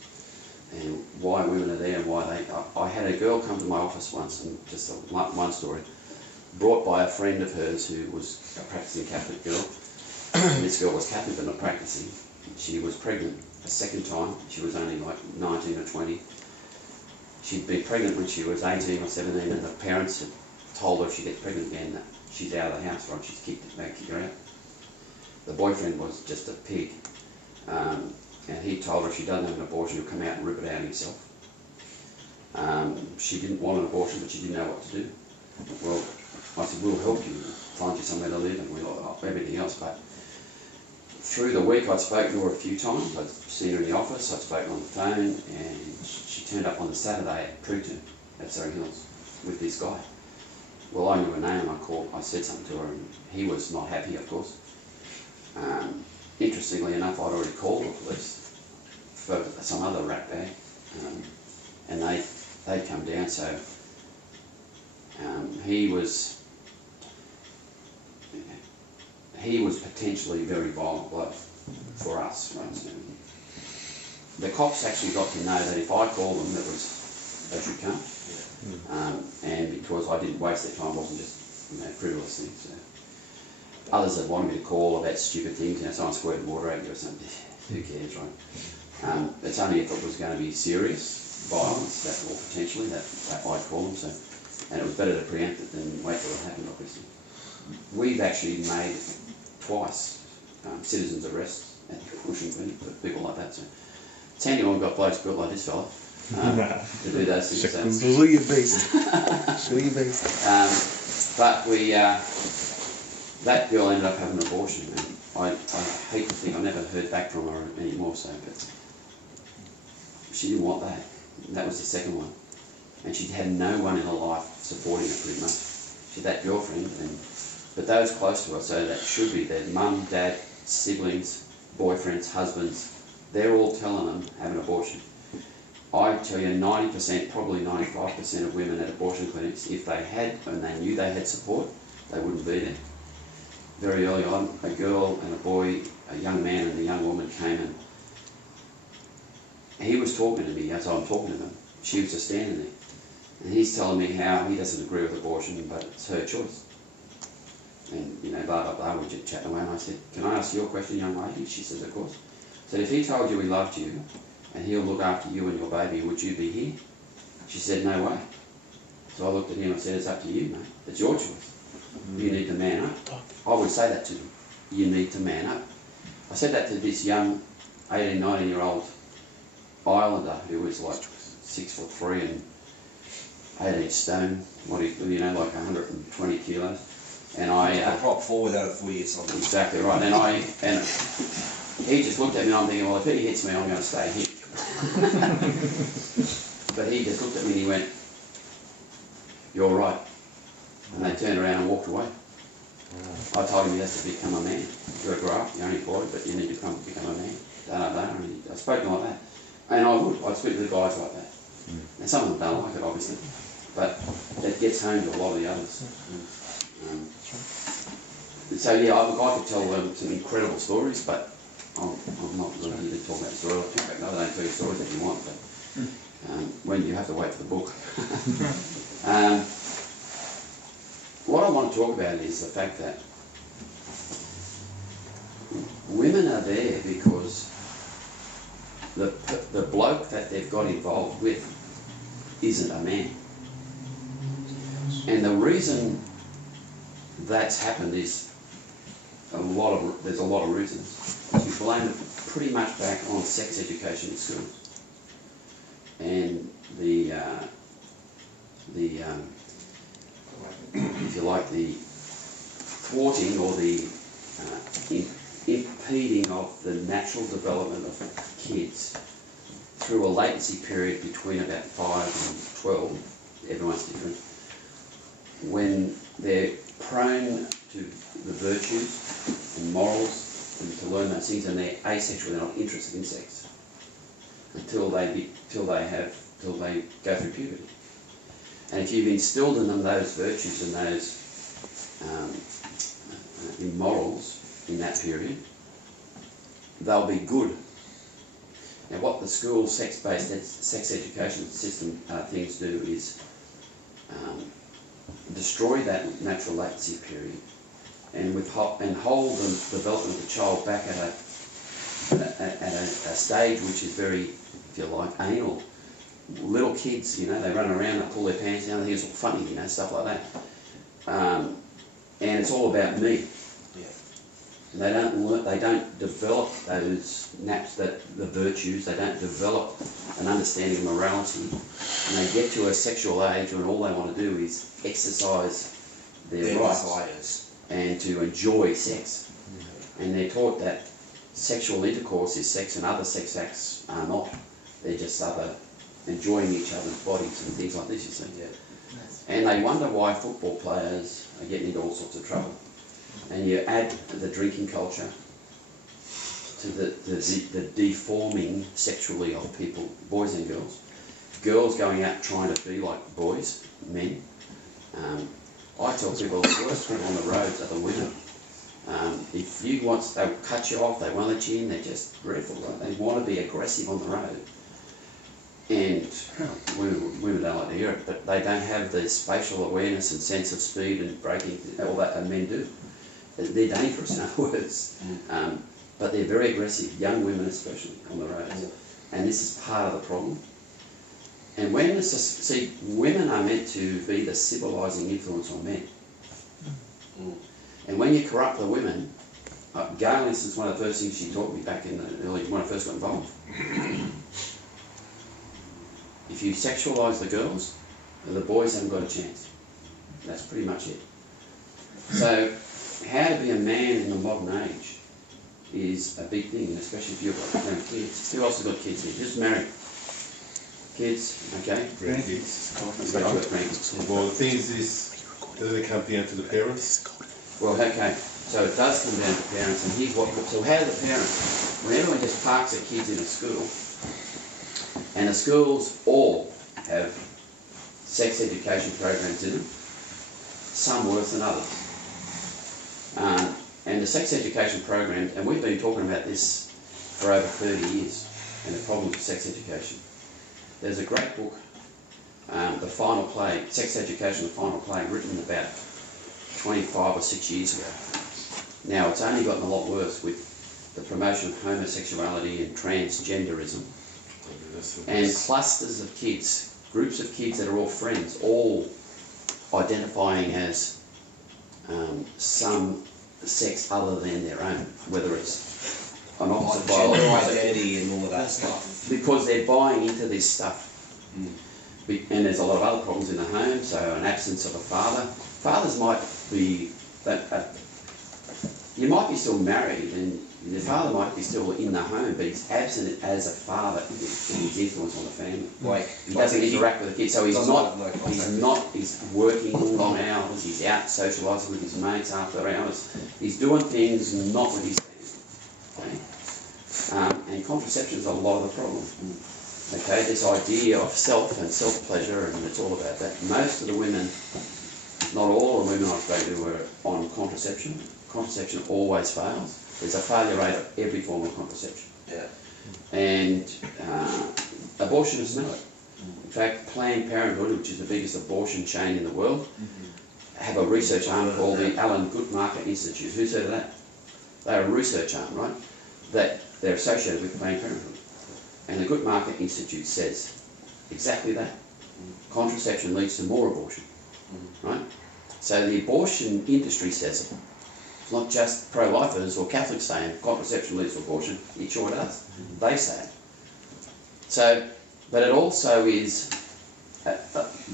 And why women are there and why I had a girl come to my office once, and just one story, brought by a friend of hers who was a practicing Catholic girl. And this girl was Catholic but not practicing. She was pregnant a second time. She was only like 19 or 20. She'd been pregnant when she was 18 or 17, and the parents had told her if she gets pregnant again that she's out of the house, right? She's kicked her out. The boyfriend was just a pig. And he told her if she doesn't have an abortion, he'll come out and rip it out himself. She didn't want an abortion, but she didn't know what to do. Well, I said, we'll help you, find you somewhere to live, and everything else. But through the week, I'd spoken to her a few times. I'd seen her in the office, I'd spoken on the phone, and she turned up on the Saturday at Prewton, at Surrey Hills, with this guy. Well, I knew her name, I said something to her, and he was not happy, of course. Interestingly enough, I'd already called the police for some other rat bag, and they'd come down, so he was potentially very violent bloke for us, right? So the cops actually got to know that if I called them, they should come, and because I didn't waste their time, it wasn't just frivolous things. So. Others that wanted me to call about stupid things, someone squirting water at you or something. Who cares, right? It's only if it was going to be serious violence, or potentially, that I'd call them. So, and it was better to preempt it than wait till it happened, obviously. We've actually made twice citizens' arrests at pushing for people like that. So it's handy when we've got blokes built like this fella to do those things. So. Show your beast. Show your beast. But we, that girl ended up having an abortion, and I hate to think I never heard back from her anymore. So, but she didn't want that. That was the second one, and she had no one in her life supporting her pretty much. She had that girlfriend, but those close to her, so that should be their mum, dad, siblings, boyfriends, husbands. They're all telling them have an abortion. I tell you, 90%, probably 95% of women at abortion clinics, if they had and they knew they had support, they wouldn't be there. Very early on, a girl and a boy, a young man and a young woman came, and he was talking to me as I'm talking to him. She was just standing there. And he's telling me how he doesn't agree with abortion, but it's her choice. And, blah, blah, blah, we're just chatting away. And I said, can I ask you a question, young lady? She says, of course. I said, if he told you he loved you, and he'll look after you and your baby, would you be here? She said, no way. So I looked at him and said, it's up to you, mate. It's your choice. You need to man up. I would say that to him. You need to man up. I said that to this young 18, 19-year-old Islander who was like 6'3" and 18 stone, like 120 kilos. And I prop forward out of 4 years something. Exactly right. And he just looked at me and I'm thinking, well, if he hits me, I'm going to stay here. But he just looked at me and he went, you're right. And they turned around and walked away. I told him he has to become a man. You're a grower, you're only a boy, but you need to become a man. And I spoke to him like that. And I'd speak to the guys like that. And some of them don't like it, obviously. But it gets home to a lot of the others. So yeah, I could tell some incredible stories, but I'm not really here to talk about stories. In fact, I don't tell you stories if you want, but when you have to wait for the book. What I want to talk about is the fact that women are there because the bloke that they've got involved with isn't a man. And the reason that's happened is there's a lot of reasons. You blame it pretty much back on sex education in schools. And if you like, the thwarting or the impeding of the natural development of kids through a latency period between about 5 and 12, everyone's different, when they're prone to the virtues and morals and to learn those things, and they're asexual, they're not interested in sex until they go through puberty. And if you've instilled in them those virtues and those morals in that period, they'll be good. Now what the school sex-based sex education system things do is destroy that natural latency period and hold the development of the child back at a stage which is very, if you like, anal. Little kids, they run around, they pull their pants down, they think it's all funny, stuff like that. And it's all about me. And they don't develop those the virtues, they don't develop an understanding of morality. And they get to a sexual age when all they want to do is exercise their rights desires and to enjoy sex. And they're taught that sexual intercourse is sex and other sex acts are not. They're just other enjoying each other's bodies and things like this, you see. And they wonder why football players are getting into all sorts of trouble. And you add the drinking culture to the deforming sexually of people, boys and girls. Girls going out trying to be like boys, men. I tell people the worst people on the roads are the women. If you want, they'll cut you off, they won't let you in, they're just dreadful. Right? They want to be aggressive on the road. And women don't like to hear it, but they don't have the spatial awareness and sense of speed and braking, all that, and men do. they're dangerous, in other words. But they're very aggressive, young women especially, on the roads. And this is part of the problem. And when women are meant to be the civilising influence on men. And when you corrupt the women, Gail, instance, one of the first things she taught me back in the early, when I first got involved. If you sexualise the girls, the boys haven't got a chance. That's pretty much it. So, how to be a man in the modern age is a big thing, especially if you've got young kids. Who else has got kids here? Who's married? Kids, okay? Grandkids. Okay, I've got grandkids. Well, the thing is this, does it come down to the parents? Well, okay, so it does come down to parents, and here's what, so how do the parents, when everyone just parks their kids in a school, and the schools all have sex education programs in them, some worse than others. And the sex education programs, and we've been talking about this for over 30 years, and the problems of sex education. There's a great book, The Final Play, Sex Education, The Final Play, written about 25 or 6 years ago. Now, it's only gotten a lot worse with the promotion of homosexuality and transgenderism, and clusters of kids, groups of kids that are all friends, all identifying as some sex other than their own, whether it's an opposite Gender biological identity and all of that stuff. because they're buying into this stuff. And there's a lot of other problems in the home, so an absence of a father. Fathers might be, you might be still married and the father might be still in the home, but he's absent as a father in his influence on the family. He doesn't interact with the kids, so he's working long hours, he's out socialising with his mates after hours, he's doing things not with his family. Okay? And contraception is a lot of the problem. Okay, this idea of self and self-pleasure, and it's all about that. Most of the women, not all the women I've spoken to are on contraception. Contraception always fails. There's a failure rate of every form of contraception. Yeah. And abortionists know it. In fact, Planned Parenthood, which is the biggest abortion chain in the world, have a research arm called the Alan Guttmacher Institute. Who's heard of that? They're a research arm, right? That they're associated with Planned Parenthood. And the Guttmacher Institute says exactly that. Contraception leads to more abortion, right? So the abortion industry says it. It's not just pro-lifers or Catholics saying contraception leads to abortion, it sure does. They say it. So, but it also is,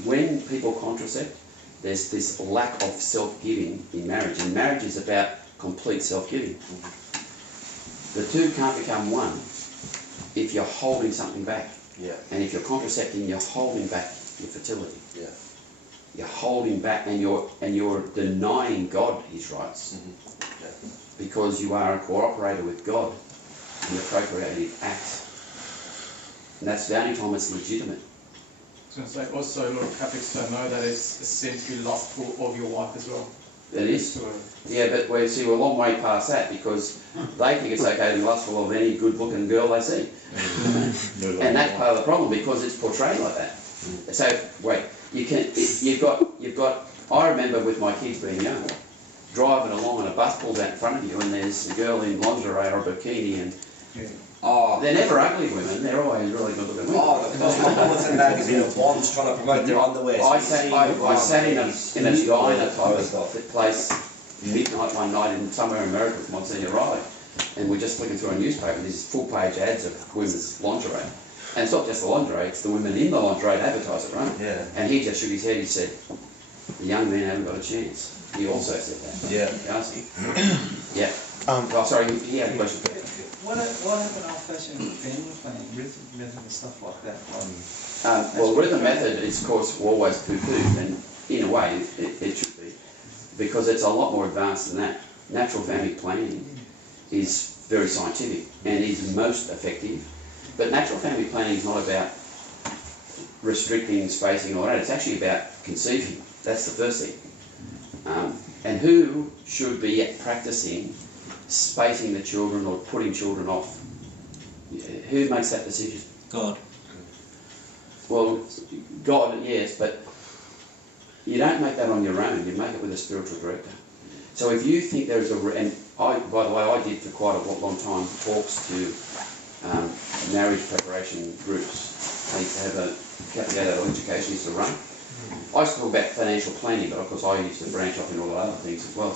when people contracept, there's this lack of self-giving in marriage, and marriage is about complete self-giving. The two can't become one if you're holding something back. Yeah. And if you're contracepting, you're holding back your fertility. Yeah. You're holding back, and you're denying God His rights, because you are a cooperator with God in the procreative act, and that's the only time it's legitimate. I was going to say, also a lot of Catholics don't know that it's a sin to be lustful of your wife as well. It is. Yeah, but we're a long way past that, because they think it's okay to be lustful of any good-looking girl they see. And that's part of the problem, because it's portrayed like that. So, wait, you've got, I remember with my kids being young, driving along and a bus pulls out in front of you and there's a girl in lingerie or a bikini, and they're never ugly women, they're always really good looking women. Oh, the Cosmopolitan magazine of blondes trying to promote their underwear. I sat in a diner type of place midnight one night somewhere in America with Monsignor Riley, and we're just flicking through a newspaper and there's full page ads of women's lingerie. And it's not just the lingerie, it's the women in the lingerie that advertise it, right? Yeah. And he just shook his head, he said, the young men haven't got a chance. He also said that. Yeah. Yeah. Oh, sorry, he had a question. What happened after family planning, rhythm method and stuff like that? Well, rhythm method is, of course, always poo-pooed, and in a way it should be, because it's a lot more advanced than that. Natural family planning is very scientific and is most effective, but natural family planning is not about restricting spacing or that, it's actually about conceiving. That's the first thing. And who should be practicing spacing the children or putting children off? Who makes that decision? God. Well, God, yes, but you don't make that on your own, you make it with a spiritual director. So if you think there is and I, by the way, I did for quite a long time talks to marriage preparation groups. I used to have a adult education used to run. I used to talk about financial planning, but of course I used to branch off in all the other things as well,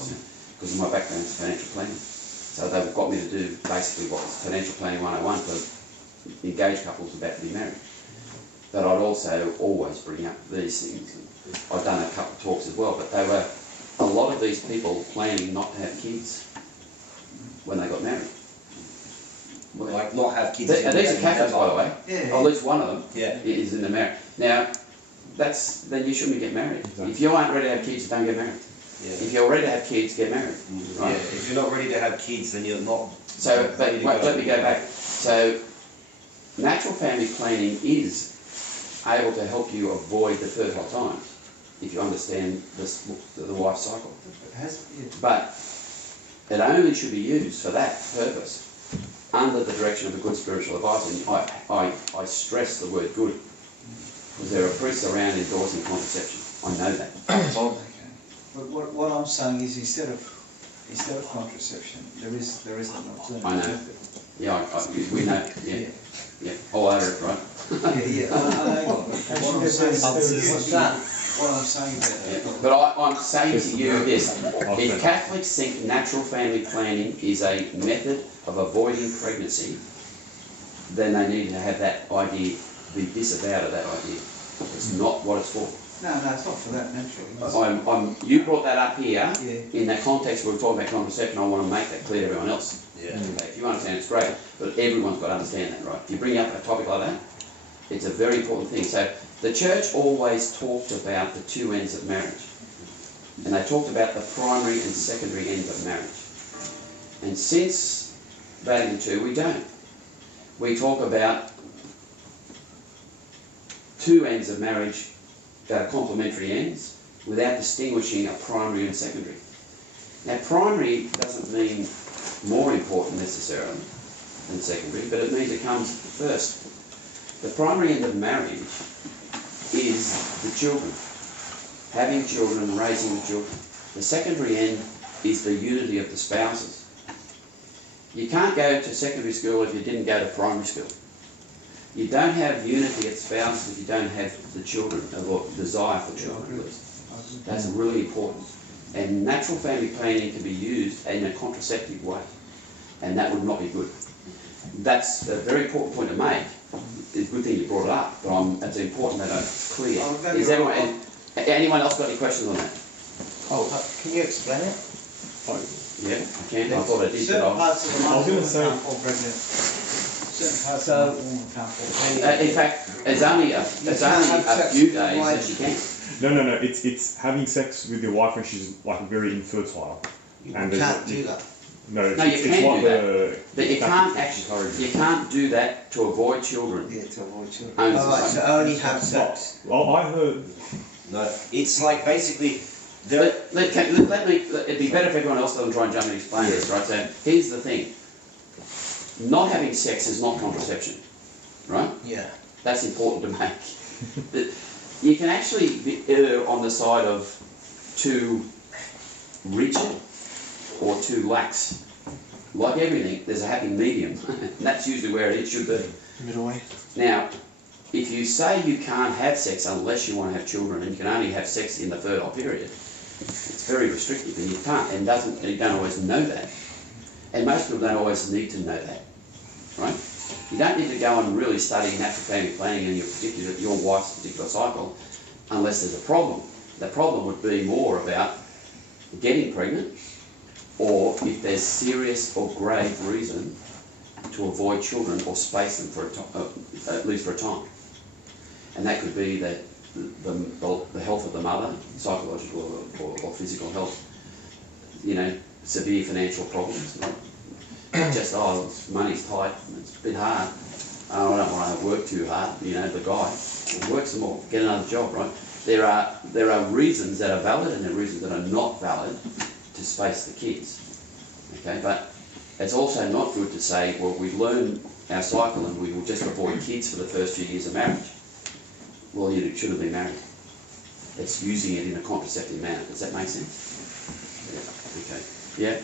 because my background is financial planning. So they've got me to do basically what was financial planning 101 for engaged couples about to be married. But I'd also always bring up these things. I've done a couple of talks as well, but they were a lot of these people planning not to have kids when they got married. Like not have kids. And these are Catholics, by the way. Yeah. At least one of them Yeah. is in the marriage. Now, then you shouldn't get married. Exactly. If you aren't ready to have kids, don't get married. Yeah. If you're ready to have kids, get married. Yeah. Right? If you're not ready to have kids, then you're not. So, but wait, let me go back. So, natural family planning is able to help you avoid the fertile times if you understand the life cycle. It has, yeah. But it only should be used for that purpose under the direction of a good spiritual advisor. And I stress the word good because there are priests around endorsing contraception. I know that. Okay. But what I'm saying is instead of contraception, there is an alternative I know. method. Yeah, we know. Yeah, yeah, all over it, right? Yeah, I know. What I'm saying about Yeah. that. But I'm saying to you this, if Catholics think natural family planning is a method of avoiding pregnancy, then they need to have that idea, be disavowed of that idea. It's not what it's for. No, it's not for that naturally. You brought that up here, Yeah. in that context where we're talking about contraception. I want to make that clear to everyone else. Yeah. Okay, if you understand, it's great, but everyone's got to understand that, right? If you bring up a topic like that, it's a very important thing. So the church always talked about the two ends of marriage, and they talked about the primary and secondary ends of marriage. And since Vatican II, we don't. We talk about two ends of marriage, complementary ends, without distinguishing a primary and secondary. Now, primary doesn't mean more important necessarily than secondary, but it means it comes first. The primary end of marriage is the children, having children and raising the children. The secondary end is the unity of the spouses. You can't go to secondary school if you didn't go to primary school. You don't have unity of spouses if you don't have the children, or desire for children at least. That's really important. And natural family planning can be used in a contraceptive way, and that would not be good. That's a very important point to make. It's a good thing you brought it up, but it's important that it's clear. Is anyone else got any questions on that? Can you explain it? Yeah, I can. I thought I did, Certain but parts of the I was woman gonna say- can't fall pregnant. Certain parts of the woman can't fall pregnant. in fact, it's only a few days that she can. No. It's having sex with your wife when she's like very infertile. And Can't do that. No, No, you it's can like do that. But you can't actually. You can't do that to avoid children. Yeah, to avoid children. Only to Alright, some- so only have sex. Well, I heard. No, it's like basically. It'd be better if everyone else doesn't try and jump in and explain this, right? So here's the thing. Not having sex is not contraception, right? Yeah. That's important to make. You can actually err on the side of too rigid or too lax. Like everything, there's a happy medium. And that's usually where it should be. Middle way. Now, if you say you can't have sex unless you want to have children, and you can only have sex in the fertile period, it's very restrictive, and you can't, and you don't always know that. And most people don't always need to know that, right? You don't need to go and really study natural family planning and your wife's particular cycle unless there's a problem. The problem would be more about getting pregnant, or if there's serious or grave reason to avoid children or space them for at least for a time. And that could be the health of the mother, psychological or physical health, severe financial problems, not just, money's tight, it's a bit hard, I don't want to work too hard, the guy, work some more, get another job, right? There are reasons that are valid and there are reasons that are not valid to space the kids, okay? But it's also not good to say, well, we learn our cycle and we will just avoid kids for the first few years of marriage. Well, you shouldn't be married. It's using it in a contraceptive manner. Does that make sense? Yeah. Okay. Yeah,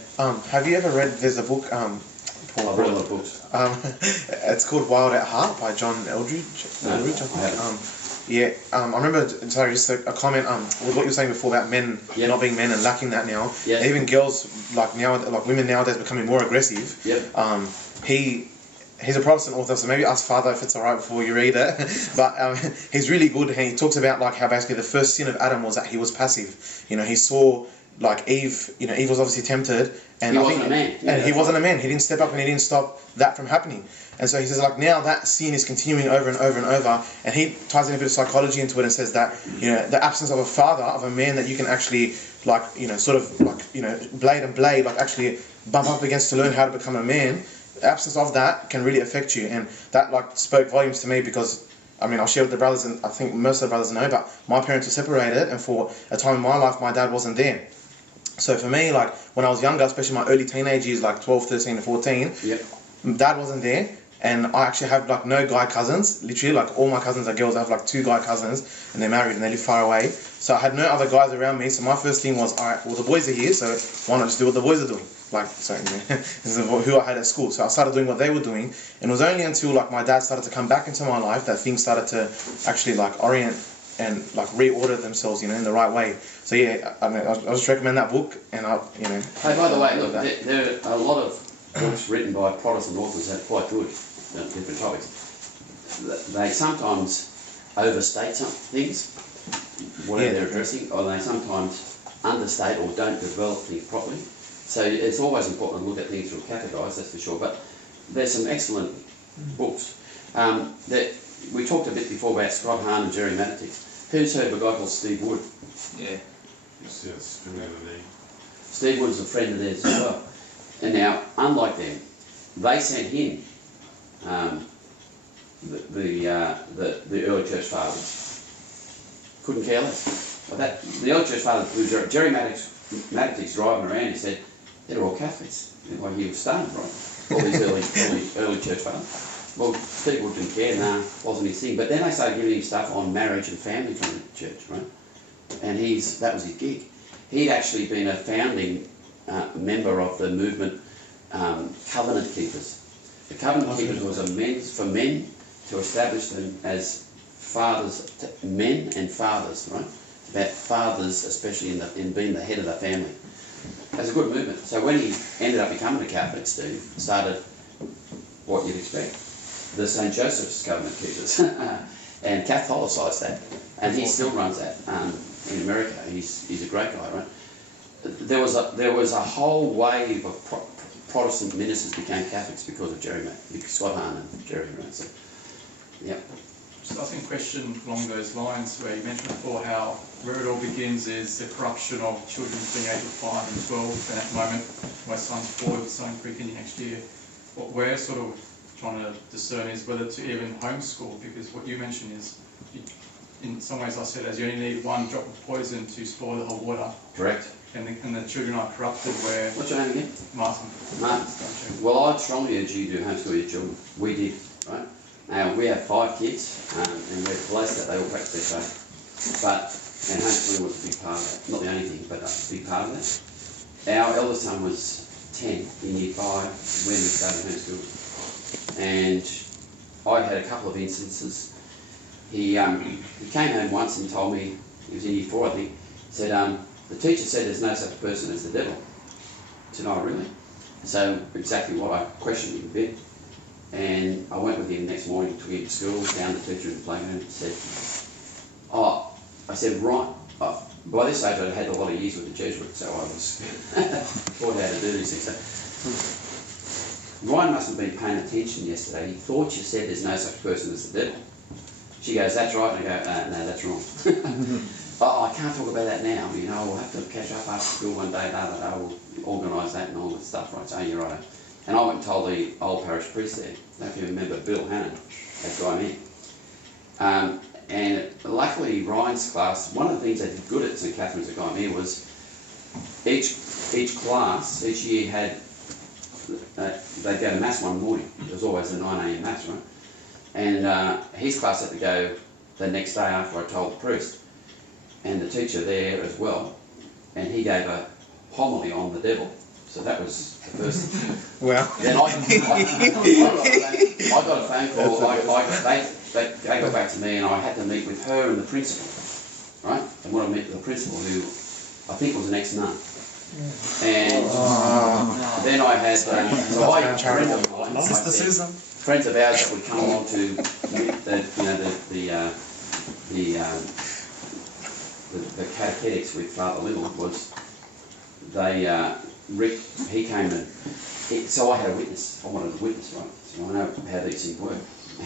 Have you ever read? There's a book. Paul, I've read a lot of books. It's called Wild at Heart by John Eldridge. No, I I think. haven't. I remember. Sorry, just a comment. With what you were saying before about men Yeah. not being men and lacking that now. Yeah. Even girls like women nowadays becoming more aggressive. Yep. He's a Protestant author, so maybe ask Father if it's alright before you read it. But he's really good, and he talks about like how basically the first sin of Adam was that he was passive. You know, he saw like Eve. You know, Eve was obviously tempted, and He I wasn't think, a man. Yeah, and he that's wasn't right. a man. He didn't step up, and he didn't stop that from happening. And so he says like now that sin is continuing over and over and over, and he ties in a bit of psychology into it and says that the absence of a father, of a man that you can actually blade actually bump up against to learn how to become a man. The absence of that can really affect you, and that spoke volumes to me because I'll share with the brothers, and I think most of the brothers know, but my parents were separated, and for a time in my life my dad wasn't there. So for me, when I was younger, especially my early teenage years, 12, 13 and 14, Yep. dad wasn't there, and I actually have no guy cousins. Literally, all my cousins are girls. I have 2 guy cousins, and they're married and they live far away. So I had no other guys around me. So my first thing was, all right, well the boys are here, so why not just do what the boys are doing? This is who I had at school. So I started doing what they were doing, and it was only until my dad started to come back into my life that things started to actually orient and reorder themselves, in the right way. So yeah, I just recommend that book, and Hey, by the way, look, there are a lot of books written by Protestant authors that are quite good on different topics. They sometimes overstate some things, whatever they're addressing, or they sometimes understate or don't develop things properly. So it's always important to look at things through a Catholic eyes, that's for sure. But there's some excellent books. We talked a bit before about Scott Hahn and Jerry Mattis. Who's heard of a guy called Steve Wood? Yeah. Yes, remember me. Steve Wood's a friend of theirs as well. And now, unlike them, they sent him the early church fathers. Couldn't care less. But the early church fathers, Jerry Mattis driving around, he said, they're all Catholics. Like he was stunned, right? All these early church fathers. Well, Steve Wood didn't care, wasn't his thing. But then they started giving him stuff on marriage and family from the church, right? And that was his gig. He'd actually been a founding member of the movement Covenant Keepers. The Covenant Keepers was for men to establish them as fathers, men and fathers, right? About fathers, especially in being the head of the family. That's a good movement. So when he ended up becoming a Catholic, Steve started what you'd expect. The St. Joseph's Covenant Keepers. And Catholicised that. And he still runs that in America. He's a great guy, right? There was a whole wave of Protestant ministers became Catholics because of Scott Hahn and Jerry, right? So, yeah. Just asking a question along those lines, where you mentioned before how where it all begins is the corruption of children between the age of 5 and 12, and at the moment my son's 4, his son pre-kindy next year. What we're sort of trying to discern is whether to even homeschool, because what you mentioned is, in some ways I said, as you only need one drop of poison to spoil the whole water. Correct. And the children are corrupted where... What's your name again? Martin. Martin. Well, I'd strongly urge you to homeschool your children. We did, right? Now, we have 5 kids, and we're blessed that they all practice their faith. And homeschooling was a big part of that. Not the only thing, but a big part of that. Our eldest son was 10 in year 5 when we started homeschooling. And I had a couple of instances. He came home once and told me, he was in year 4 I think, said, the teacher said there's no such person as the devil. I said, oh really? So exactly what I questioned him a bit. And I went with him the next morning, took him to school, found the teacher in the playroom and said, I said, right, by this age I'd had a lot of years with the Jesuits, so I was taught how to do these things. So, Ryan must have been paying attention yesterday. He thought you said there's no such person as the devil. She goes, that's right, and I go, no, that's wrong. I can't talk about that now, we'll have to catch up after school one day, I will organise that and all that stuff, right, so you're right. And I went and told the old parish priest there, I don't know if you remember Bill Hannon, that guy me. And luckily Ryan's class, one of the things they did good at St Catherine's at Guymere was each class, each year had, they'd go to Mass one morning. There was always a 9 a.m. Mass, right? And his class had to go the next day after I told the priest. And the teacher there as well, and he gave a homily on the devil. So that was the first thing. Well, Then I got a phone call. They got back to me, and I had to meet with her and the principal, right? And when I met the principal, who I think was an ex-nun, and then I had Sister Susan. friends of ours that would come along to the catechetics with Father Little was Rick, he came and, so I had a witness, I wanted a witness, right? So I know how these things work.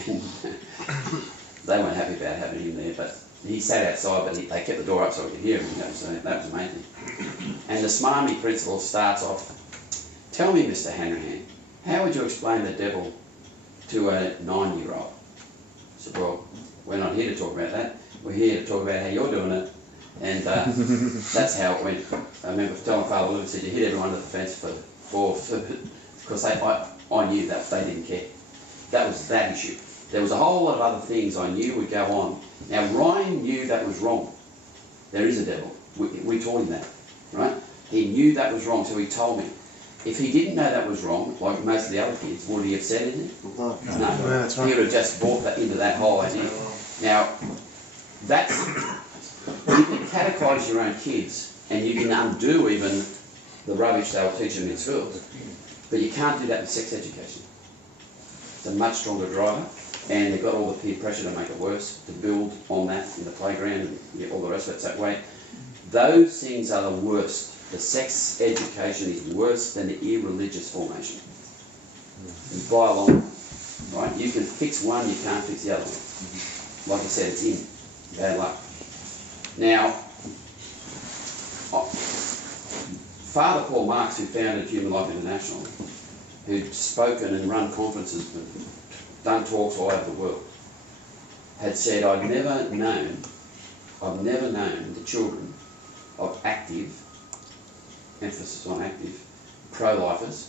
And they weren't happy about having him there, but he sat outside, but they kept the door up so we could hear him, so that was amazing. And the smarmy principal starts off, tell me, Mr. Hanrahan, how would you explain the devil to a 9-year-old? I said, well, we're not here to talk about that, we're here to talk about how you're doing it. And that's how it went. I remember telling Father Luke, said, you hit everyone at the fence because I knew that they didn't care. That was that issue. There was a whole lot of other things I knew would go on. Now, Ryan knew that was wrong. There is a devil. We taught him that, right? He knew that was wrong, so he told me. If he didn't know that was wrong, like most of the other kids, would he have said anything? No. That's right. He would have just bought that into that whole idea. Now, that's... You can catechise your own kids, and you can undo even the rubbish they were teaching in schools, but you can't do that in sex education. It's a much stronger driver, and they've got all the peer pressure to make it worse, to build on that in the playground and get all the rest of it that way. Those things are the worst. The sex education is worse than the irreligious formation. By a long, right? You can fix one, you can't fix the other one. Like I said, it's in. Bad luck. Now, Father Paul Marks, who founded Human Life International, who'd spoken and run conferences and done talks all over the world, had said, I've never known the children of active, emphasis on active, pro-lifers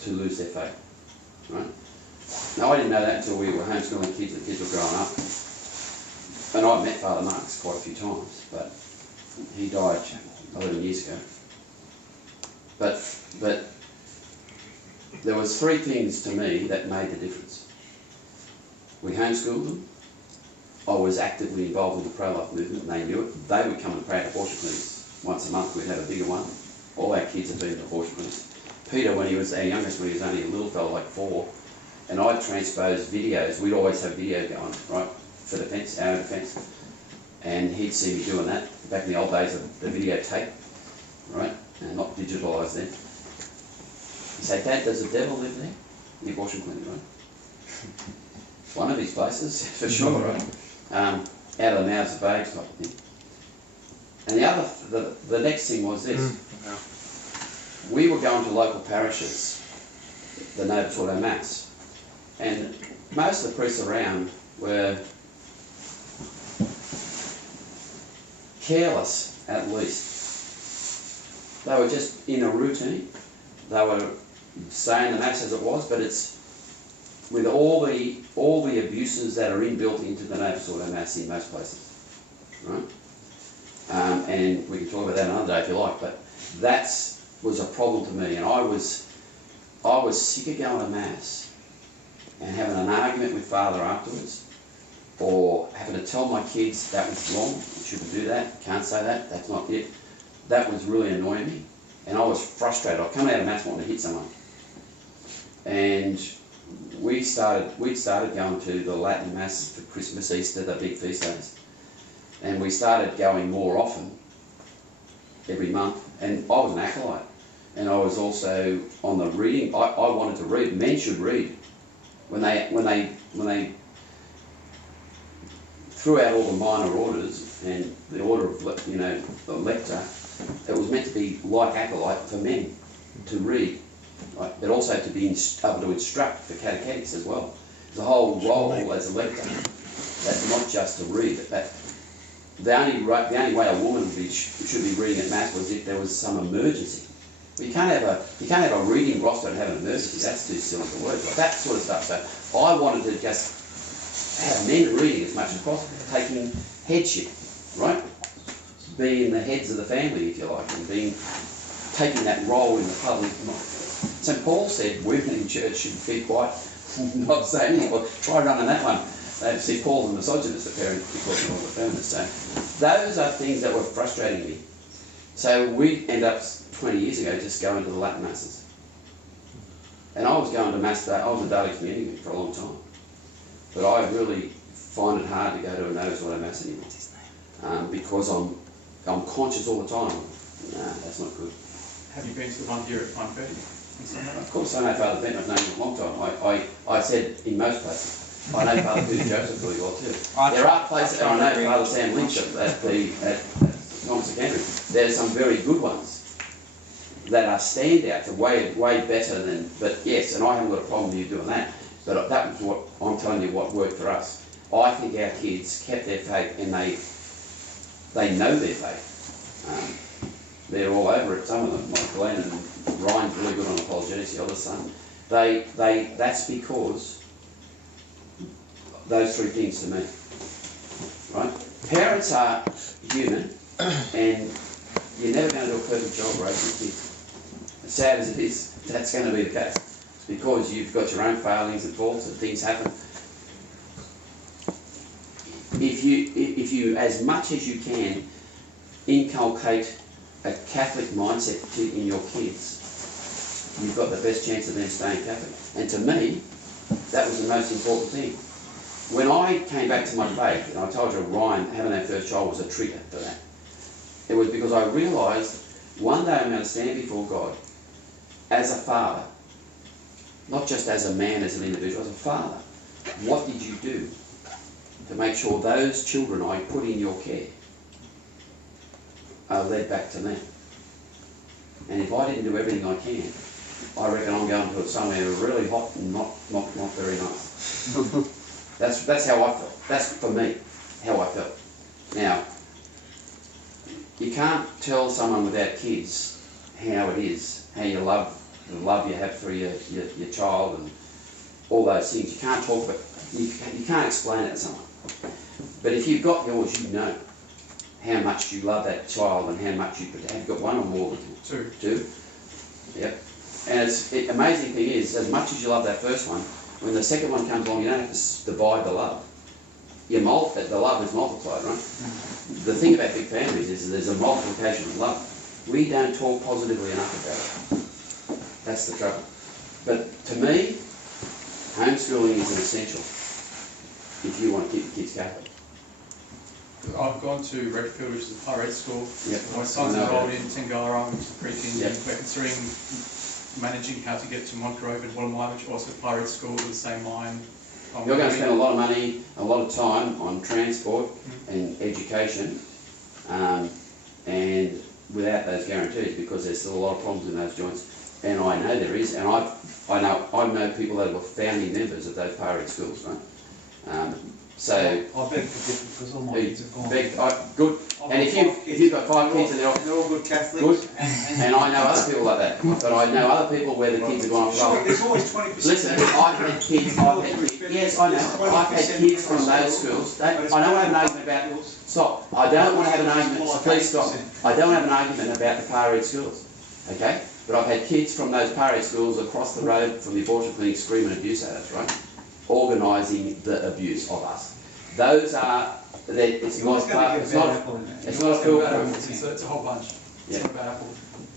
to lose their faith, right? Now, I didn't know that until we were homeschooling kids, the kids were growing up. And I've met Father Marks quite a few times, but he died 11 years ago. But there was 3 things to me that made the difference. We homeschooled them. I was actively involved in the pro-life movement, and they knew it. They would come and pray at abortion clinics once a month. We'd have a bigger one. All our kids have been to abortion clinics. Peter, when he was our youngest, when he was only a little fellow, like 4, and I'd transpose videos. We'd always have video going, right? For defence, our defence, and he'd see me doing that back in the old days of the videotape, right, and not digitalised then. He'd say, Dad, does the devil live there? The abortion clinic, right? One of these places, for sure, right? Out of the mouths of babes type of thing. And the next thing was this. We were going to local parishes, the Novus Ordo Mass, and most of the priests around were careless, at least. They were just in a routine. They were saying the Mass as it was, but it's with all the abuses that are inbuilt into the Novus Ordo Mass in most places, right? And we can talk about that another day if you like, but that was a problem to me, and I was sick of going to Mass and having an argument with Father afterwards, or having to tell my kids that was wrong, you shouldn't do that, can't say that, that's not it. That was really annoying me, and I was frustrated. I'd come out of Mass wanting to hit someone. And we'd started going to the Latin Mass for Christmas, Easter, the big feast days. And we started going more often, every month, and I was an acolyte. And I was also on the reading, I wanted to read, men should read. When they threw out all the minor orders and the order of, the lector, it was meant to be like acolyte for men to read, right? But also to be able to instruct the catechetics as well. There's a whole role as a lector. That's not just to read. The only way a woman should be reading at Mass was if there was some emergency. But you can't have a reading roster and have an emergency. That's too silly for words. Like that sort of stuff. So I wanted to just have men reading as much as possible, taking headship, right? Being the heads of the family, if you like, and being taking that role in the public. St. Paul said women in church should be quiet, not say anything. Well, try running that one. See, Paul's a misogynist apparently because of all the feminists. So those are things that were frustrating me. So we end up 20 years ago just going to the Latin masses. And I was going to mass day. I was a daily community for a long time, but I really find it hard to go to a notice auto mass anymore because I'm conscious all the time. Nah, that's not good. Have you been to the one here at 9:30? Of course, I know Father Ben. I've known him a long time. I said in most places. I know Father Peter Joseph really well too. There are places, and I know Father Sam Lynch at Thomas of Canterbury. There's some very good ones that are standouts, way better than. But yes, and I haven't got a problem with you doing that. But that was what I'm telling you. What worked for us. I think our kids kept their faith, and they know their faith. They're all over it. Some of them, like Glenn and Ryan's really good on apologetics. The other son, that's because those three things to me, right? Parents are human, and you're never going to do a perfect job raising kids. As sad as it is, that's going to be the case. It's because you've got your own failings and faults and things happen. If you, as much as you can, inculcate a Catholic mindset in your kids, you've got the best chance of them staying Catholic. And to me, that was the most important thing. When I came back to my faith, and I told you Ryan, having that first child was a trigger for that. It was because I realised one day I'm going to stand before God as a father, not just as a man, as an individual, as a father. What did you do to make sure those children I put in your care are led back to me? And if I didn't do everything I can, I reckon I'm going to somewhere really hot and not very nice. That's how I felt. That's for me how I felt. Now, you can't tell someone without kids how it is, how you love, the love you have for your child and all those things. You can't talk about. You can't explain it to someone. But if you've got yours, you know how much you love that child and how much you have. You got one or more than Two. Two. Yep. And the amazing thing is, as much as you love that first one, when the second one comes along, you don't have to divide the love. The love is multiplied, right? The thing about big families is there's a multiplication of love. We don't talk positively enough about it. That's the trouble. But to me, homeschooling is an essential if you want to keep your kids Catholic. I've gone to Redfield, which is a pirate school. Yep. My son's enrolled in Tingara, which is a pre-king. Yep. We're considering managing how to get to Montgrove and Wallamai, which is also a pirate school with the same line. You're going to spend a lot of money, a lot of time on transport and education, and without those guarantees, because there's still a lot of problems in those joints. And I know there is, and I know people that were founding members of those pirate schools, right? So I beg to differ because all my kids have gone. Good. And if you've got 5 kids and they're all good Catholics. Good. And I know other people like that. But I know other people where the kids have gone off. Sure, there's always 20%. Listen, I've had kids. Yes, I know. I've had kids from those schools. I don't want to have an argument about. Stop. I don't want to have an argument. Please stop. I don't have an argument about the pirate schools. Okay. But I've had kids from those pirate schools across the road from the abortion clinic screaming abuse at us, right? Organising the abuse of us. Those are, it's not a foolproof. It's a whole bunch. Yeah. It's not about apple.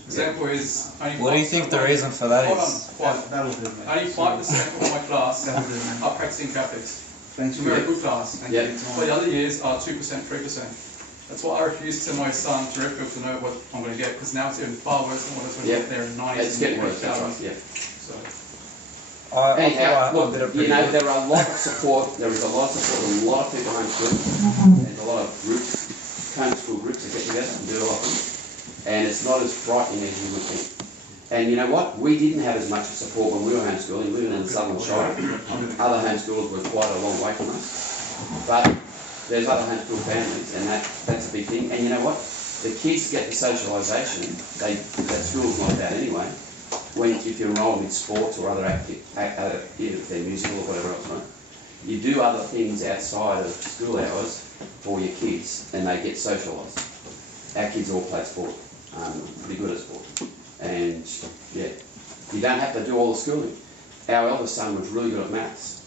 Example is only. What do you think the reason for that is? That'll do, mate. Only 5% of my class That'll do, mate. are practicing Catholics. Thanks It's a for very good class. Yeah. But the other years are 2%, 3%. That's why I refuse to send my son to Redfield to know what I'm going to get, because now it's even far worse than what it was when I was there in the 90s. It's getting worse, that's right, yeah. So. Anyhow, look, you know, there are a lot of support, there is a lot of support, a lot of people homeschool, and a lot of groups, homeschool groups that get together and do a lot of them, and it's not as frightening as you would think. And you know what? We didn't have as much support when we were homeschooling, living in the Southern Shire. Other homeschoolers were quite a long way from us, but there's other homeschool families, and that's a big thing. And you know what? The kids get the socialisation, that school's not about anyway, if you're enrolled in sports or other activities, if they're musical or whatever else, right? You do other things outside of school hours for your kids, and they get socialised. Our kids all play sport, pretty good at sport. And yeah, you don't have to do all the schooling. Our eldest son was really good at maths.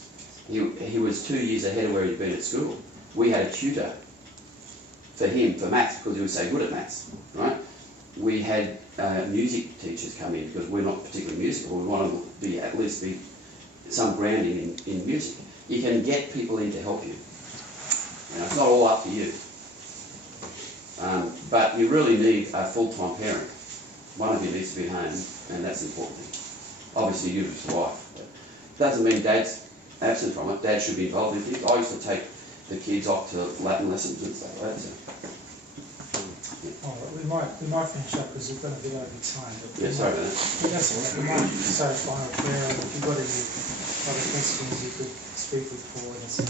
He was 2 years ahead of where he'd been at school. We had a tutor for him for maths because he was so good at maths, right? We had music teachers come in because we're not particularly musical. We want to be at least be some grounding in music. You can get people in to help you. It's not all up to you. But you really need a full-time parent. One of you needs to be home, and that's the important thing. Obviously, you as a wife. But it doesn't mean Dad's absent from it. Dad should be involved in things. I used to take the kids off to Latin lessons and stuff like that. So. All right, we might finish up because we're going to be over time. But Yeah, sorry about that. That's all right. We might say a final prayer, and if you've got any other questions, you could speak with Paul and say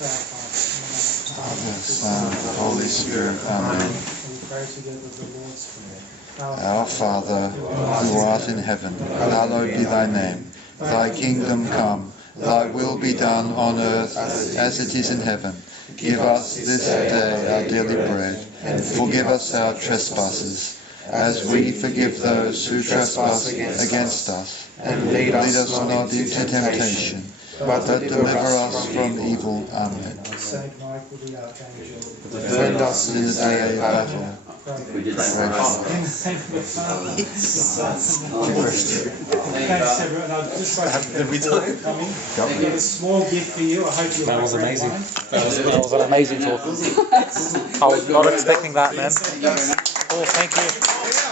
our Father, Son, and the Holy Spirit. Amen. We pray together the Lord's Prayer. Our Father, who art in heaven, hallowed be thy name. Thy kingdom come, thy will be done on earth as it is in heaven. Give us this day our daily bread, and forgive us our trespasses, as we forgive those who trespass against us. And lead us not into temptation, but deliver us from evil. Amen. Saint Michael the Archangel, Defend us in the day of battle. We did that. Thank you, Father. Thanks, everyone. I'd just like to thank you for coming. I've got a small gift for you. I hope you like red wine. That was an amazing talk. I was not expecting that, man. Oh, thank you.